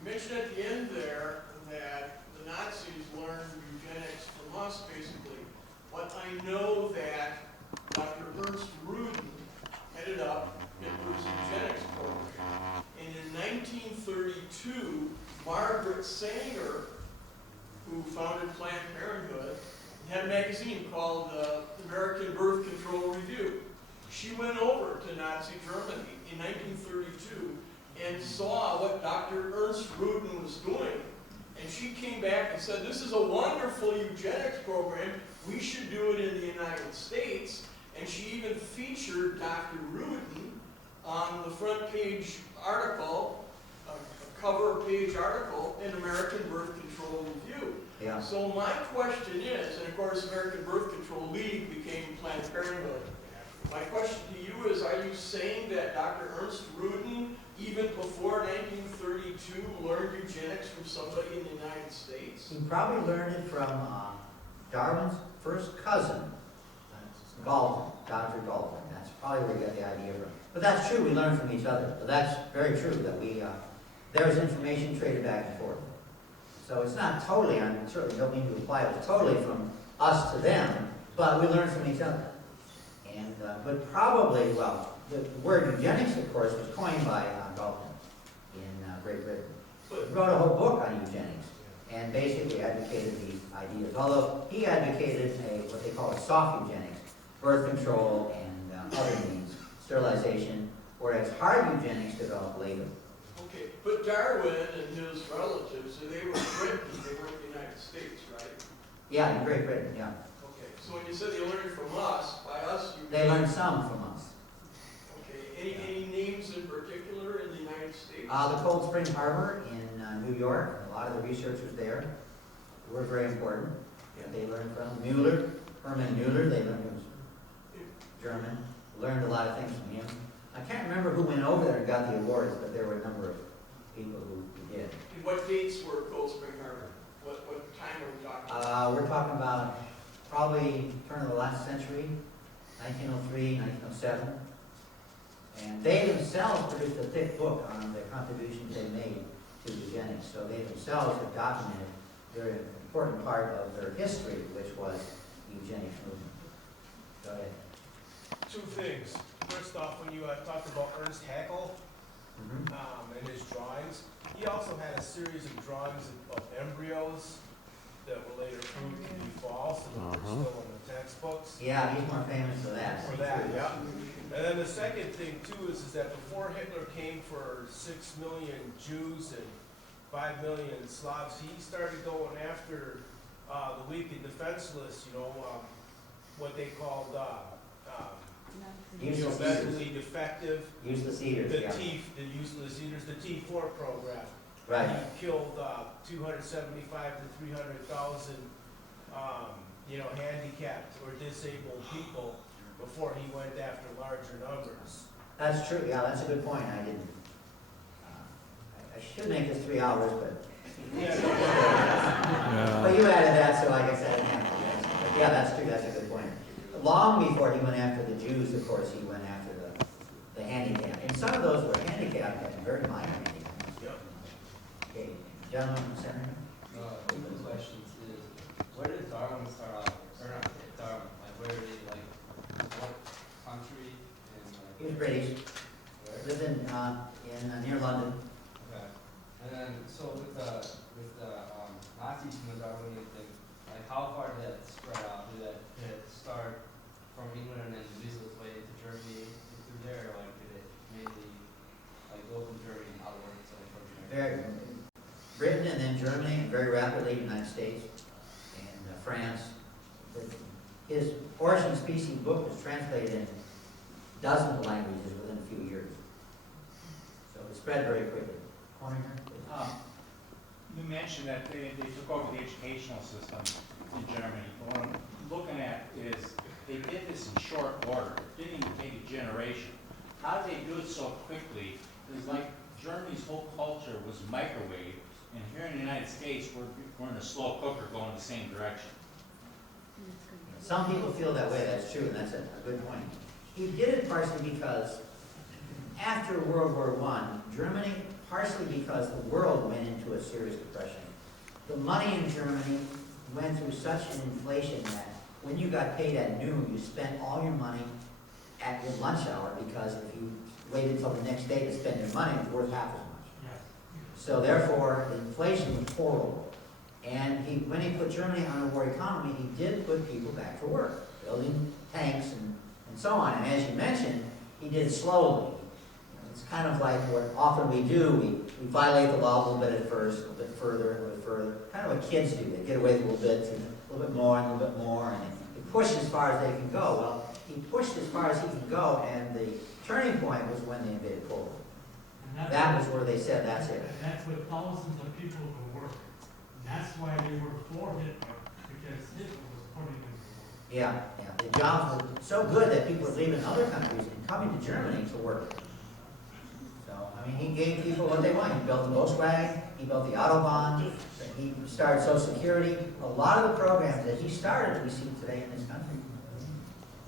You mentioned at the end there that the Nazis learned eugenics from us, basically. But I know that Dr. Ernst Rudin headed up Hitler's eugenics program. And in 1932, Margaret Sanger, who founded Planned Parenthood, had a magazine called American Birth Control Review. She went over to Nazi Germany in 1932 and saw what Dr. Ernst Rudin was doing. And she came back and said, this is a wonderful eugenics program. We should do it in the United States. And she even featured Dr. Rudin on the front page article, a cover page article in American Birth Control Review. Yeah. So my question is, and of course American Birth Control League became Planned Parenthood. My question to you is, are you saying that Dr. Ernst Rudin, even before 1932, learned eugenics from somebody in the United States? He probably learned it from Darwin's first cousin, Galton, Dr. Galton. That's probably where he got the idea from. But that's true, we learn from each other. But that's very true, that there's information traded back and forth. So it's not totally, I certainly don't mean to imply it was totally from us to them, but we learn from each other. And, but probably, well, the word eugenics, of course, was coined by Galton in Great Britain. He wrote a whole book on eugenics and basically advocated the ideas. Although he advocated what they call a soft eugenics, birth control and other means, sterilization, whereas hard eugenics developed later. Okay, but Darwin and his relatives, they were Britain, they weren't the United States, right? Yeah, in Great Britain, yeah. Okay, so when you said they learned from us, by us you They mean- learned some from us. Okay, any names in particular in the United States? The Cold Spring Harbor in New York, a lot of the researchers there were very important. They learned from Hermann Mueller, they learned from German, learned a lot of things from him. I can't remember who went over there and got the awards, but there were a number of people who did. And what dates were Cold Spring Harbor? What time are we talking about? We're talking about probably turn of the last century, 1903, 1907. And they themselves produced a thick book on the contributions they made to eugenics. So they themselves have documented a very important part of their history, which was the eugenics movement. Go ahead. Two things. First off, when you talked about Ernst Haeckel and his drawings, he also had a series of drawings of embryos that were later proved to be false and that were still in the textbooks. Yeah, he's more famous for that. For that, yeah. And then the second thing too is that before Hitler came for 6 million Jews and 5 million Slavs, he started going after the weak and defenseless, what they called mentally defective, Useless eaters, the yeah. the useless eaters, the T4 program. Right. He killed 275 to 300,000, handicapped or disabled people before he went after larger numbers. That's true, yeah, that's a good point. I didn't. I should make this 3 hours, but. But you added that, so I guess I didn't have to. But yeah, that's true, that's a good point. Long before he went after the Jews, of course, he went after the handicapped. And some of those were handicapped, but very minor handicapped. Yep. Okay, gentleman from the center. One of the questions is, where did Darwin start off? Or not Darwin, where did he, what country? He was British, Where? lived in near London. Okay. And then, so with the Nazis and the Darwinian thing, how far did that spread out? Did it start from England and then weasel its way into Germany through there, or did it mainly go from Germany and outwards from Germany? Britain and then Germany, and very rapidly the United States and France. His Origin of Species book was translated in dozens of languages within a few years. So it spread very quickly. You mentioned that they took over the educational system in Germany. But what I'm looking at is they did this in short order. It didn't even take a generation. How did they do it so quickly? It was like Germany's whole culture was microwave, and here in the United States, we're in a slow cooker going the same direction. Some people feel that way, that's true, and that's a good point. He did it partially because after World War I, Germany, partially because the world went into a serious depression. The money in Germany went through such an inflation that when you got paid at noon, you spent all your money at your lunch hour, because if you waited until the next day to spend your money, it was worth half as much. So therefore, the inflation was horrible. And when he put Germany on a war economy, he did put people back to work, building tanks and so on. And as you mentioned, he did it slowly. It's kind of like what often we do. We violate the law a little bit at first, a little bit further, kind of what kids do. They get away with a little bit more, and a little bit more, and they push as far as they can go. Well, he pushed as far as he could go, and the turning point was when they invaded Poland. That was where they said, that's it. And that's with thousands of people who work. And that's why they were for Hitler, because Hitler was putting them to work. Yeah. The jobs were so good that people were leaving other countries and coming to Germany to work. So, he gave people what they want. He built the Volkswagen, he built the Autobahn, he started Social Security. A lot of the programs that he started we see today in this country.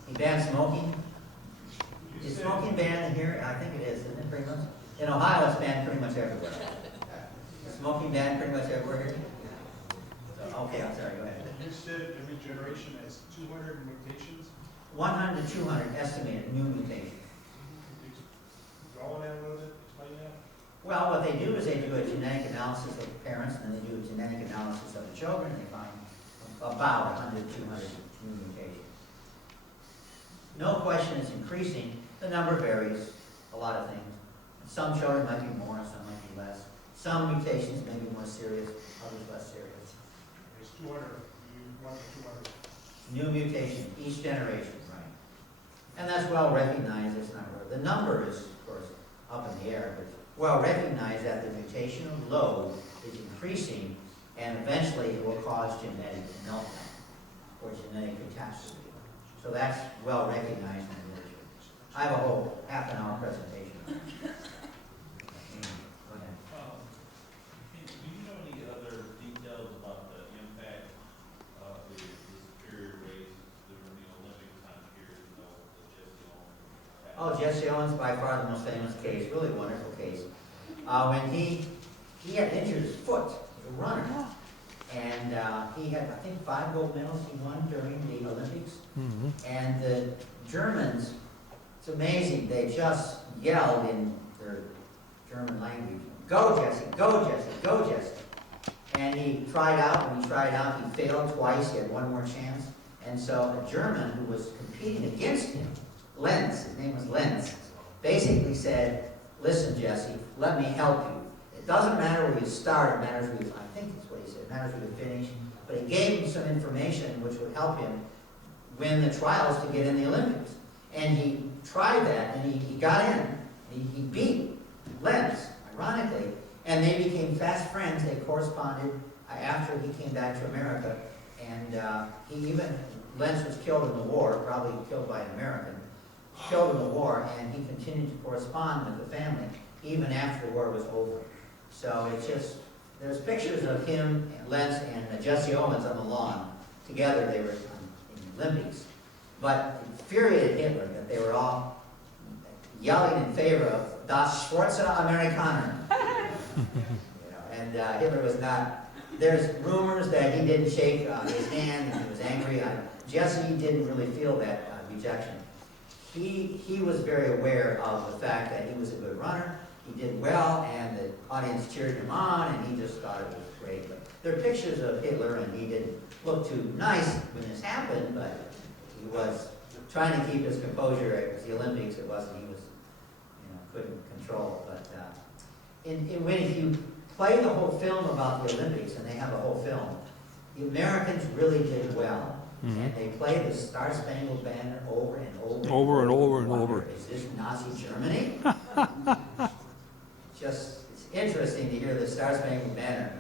He banned smoking. Is smoking banned in here? I think it is, isn't it, pretty much? In Ohio, it's banned pretty much everywhere. Is smoking banned pretty much everywhere here? So, okay, I'm sorry, go ahead. You said every generation has 200 mutations? 100 to 200 estimated new mutations. Draw on that a little bit, explain that. Well, what they do is they do a genetic analysis of the parents, and then they do a genetic analysis of the children, and they find a about 100, 200 new mutations. No question it's increasing. The number varies, a lot of things. Some children might be more, some might be less. Some mutations may be more serious, others less serious. There's 200, 1 to 200. New mutation, each generation, right? And that's well recognized, this number. The number is, of course, up in the air, but well recognized that the mutational load is increasing, and eventually it will cause genetic meltdown or genetic catastrophe. So that's well recognized in the literature. I have a whole half-an-hour presentation on it. Go ahead. Do you know any other details about the impact of the superior race during the Olympic time period? Oh, Jesse Owens, by far the most famous case, really wonderful case. When he had injured his foot as a runner, and he had, I think, 5 gold medals he won during the Olympics. Mm-hmm. And the Germans, it's amazing, they just yelled in their German language, "Go Jesse, go Jesse, go Jesse." And he tried out, when he tried out, he failed twice, he had one more chance. And so a German who was competing against him, Lenz, his name was Lenz, basically said, "Listen, Jesse, let me help you. It doesn't matter where you start, it matters where you," I think that's what he said, it matters where you finish. But he gave him some information which would help him win the trials to get in the Olympics. And he tried that, and he got in. He beat Lenz, ironically, and they became fast friends. They corresponded after he came back to America. And Lenz was killed in the war, probably killed by an American, killed in the war, and he continued to correspond with the family even after the war was over. So it's just, there's pictures of him, Lenz, and Jesse Owens on the lawn. Together they were in the Olympics. But it infuriated Hitler that they were all yelling in favor of Das Sforza Amerikaner. And Hitler was not, there's rumors that he didn't shake his hand and he was angry. Jesse didn't really feel that rejection. He was very aware of the fact that he was a good runner, he did well, and the audience cheered him on, and he just thought it was great. But there are pictures of Hitler, and he didn't look too nice when this happened, but he was trying to keep his composure. It was the Olympics, it wasn't, he was, couldn't control. But if you play the whole film about the Olympics, and they have a whole film, the Americans really did well. Mm-hmm. And they play the Star-Spangled Banner over and over. Over and over and over. Is this Nazi Germany? It's interesting to hear the Star-Spangled Banner.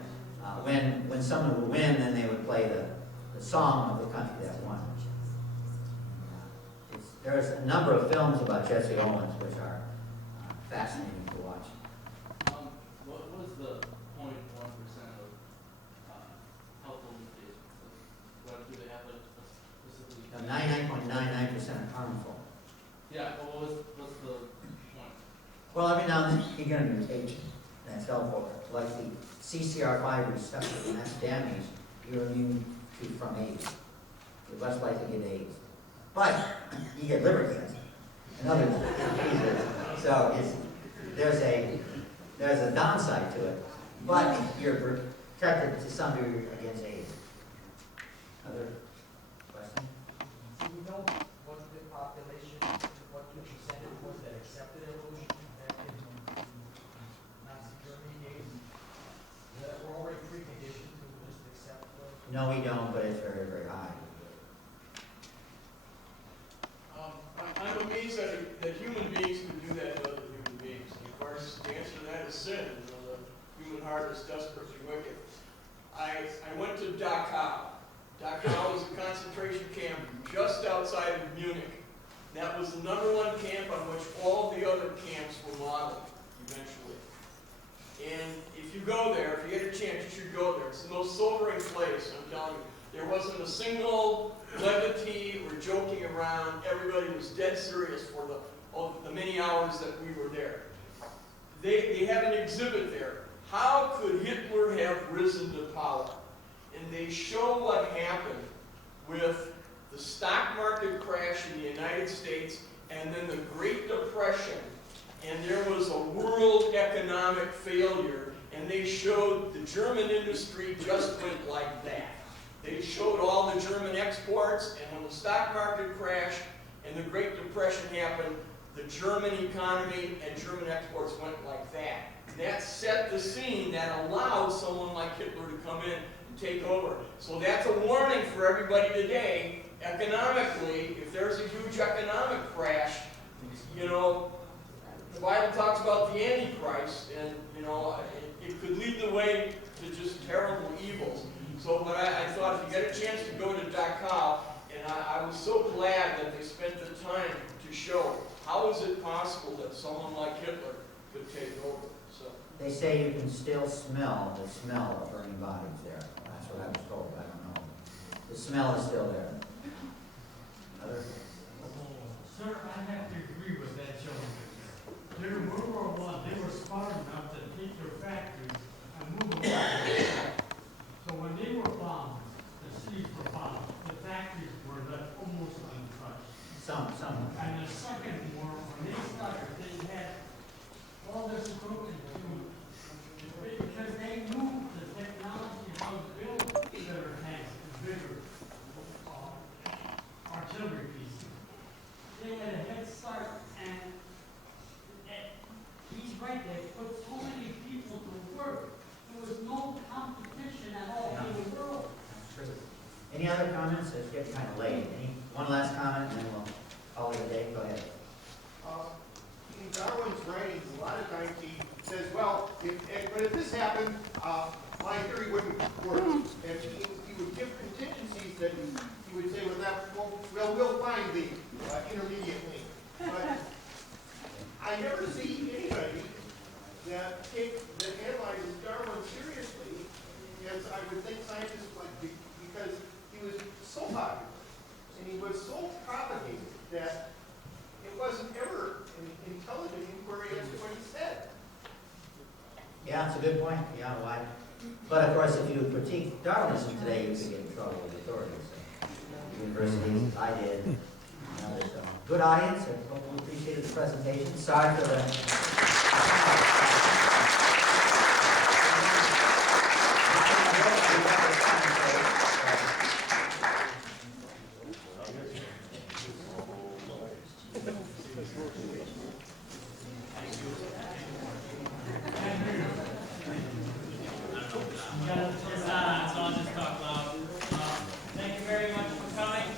When someone would win, then they would play the song of the country that won. There's a number of films about Jesse Owens which are fascinating to watch. What was the 0.1% of helpful mutations? What do they have a specific? 99.99% harmful. Yeah, but what's the point? Well, every now and then you get a mutation that's helpful, like the CCR5 receptor, and that's damaged, you're immune from AIDS. You're less likely to get AIDS. But you get liver cancer and other diseases. So there's a downside to it, but you're protected to some degree against AIDS. Other question? Do we know what the population, what the percentage was that accepted evolution back in Nazi Germany days? That were already preconditioned to just accept those? No, we don't, but it's very, very high. I'm amazed that human beings can do that to other human beings. And of course, the answer to that is sin. The human heart is desperately wicked. I went to Dachau. Dachau was a concentration camp just outside of Munich. That was the #1 camp on which all the other camps were modeled, eventually. And if you go there, if you get a chance, you should go there. It's the most sobering place, I'm telling you. There wasn't a single levity or joking around. Everybody was dead serious for the many hours that we were there. They have an exhibit there. How could Hitler have risen to power? And they show what happened with the stock market crash in the United States and then the Great Depression. And there was a world economic failure. And they showed the German industry just went like that. They showed all the German exports, and when the stock market crashed and the Great Depression happened, the German economy and German exports went like that. That set the scene that allowed someone like Hitler to come in and take over. So that's a warning for everybody today. Economically, if there's a huge economic crash, you know, the Bible talks about the Antichrist, and you know, it could lead the way to just terrible evils. So, but I thought if you get a chance to go to Dachau, and I was so glad that they spent the time to show how is it possible that someone like Hitler could take over. So They say you can still smell the smell of burning bodies there. That's what I was told. I don't know. The smell is still there. Other? Sir, I have to agree with that gentleman. During World War I, they were smart enough to take their factories and move away. So when they were bombed, the cities were bombed, the factories were left almost untouched. Some. And the second war, when they started, they had all this equipment because they knew the technology how to build better tanks and bigger artillery pieces. They had a head start, and he's right, they put so many people to work. There was no competition at all in the world. True. Any other comments? It's getting kind of late. One last comment, and then we'll call it a day. Go ahead. In Darwin's writings, a lot of times he says, well, but if this happened, my theory wouldn't work. And he would give contingencies that he would say, we'll find the intermediate link. But I never see anybody that analyzes Darwin seriously, as I would think scientists would, because he was so popular and he was so propagated that it wasn't ever an intelligent inquiry as to what he said. Yeah, it's a good point. Yeah, why? But of course, if you critique Darwinism today, you could get in trouble with authorities. Universities, I did. And others. So, good audience. I hope you appreciated the presentation. Sorry for the. So I'll just talk loud. Thank you very much for coming.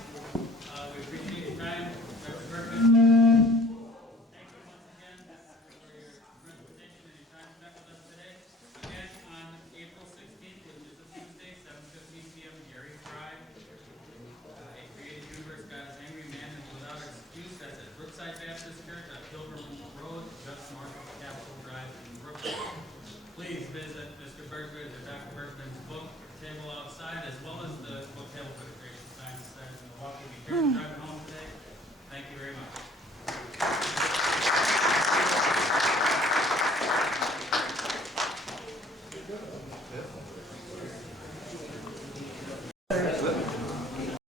We appreciate your time. Dr. Bergman, thank you once again for your presentation and your time spent with us today. Again, on April 16th, which is a Tuesday, 7:15 p.m., Gary Fry, A Created Universe, God is Angry, Man is Without Excuse. That's at Brookside Baptist Church on Pilgrim Road, just north of Capitol Drive in Brooklyn. Please visit Mr. Bergman or Dr. Bergman's book table outside, as well as the book table for the Creation Science Society in Milwaukee. Be sure to drive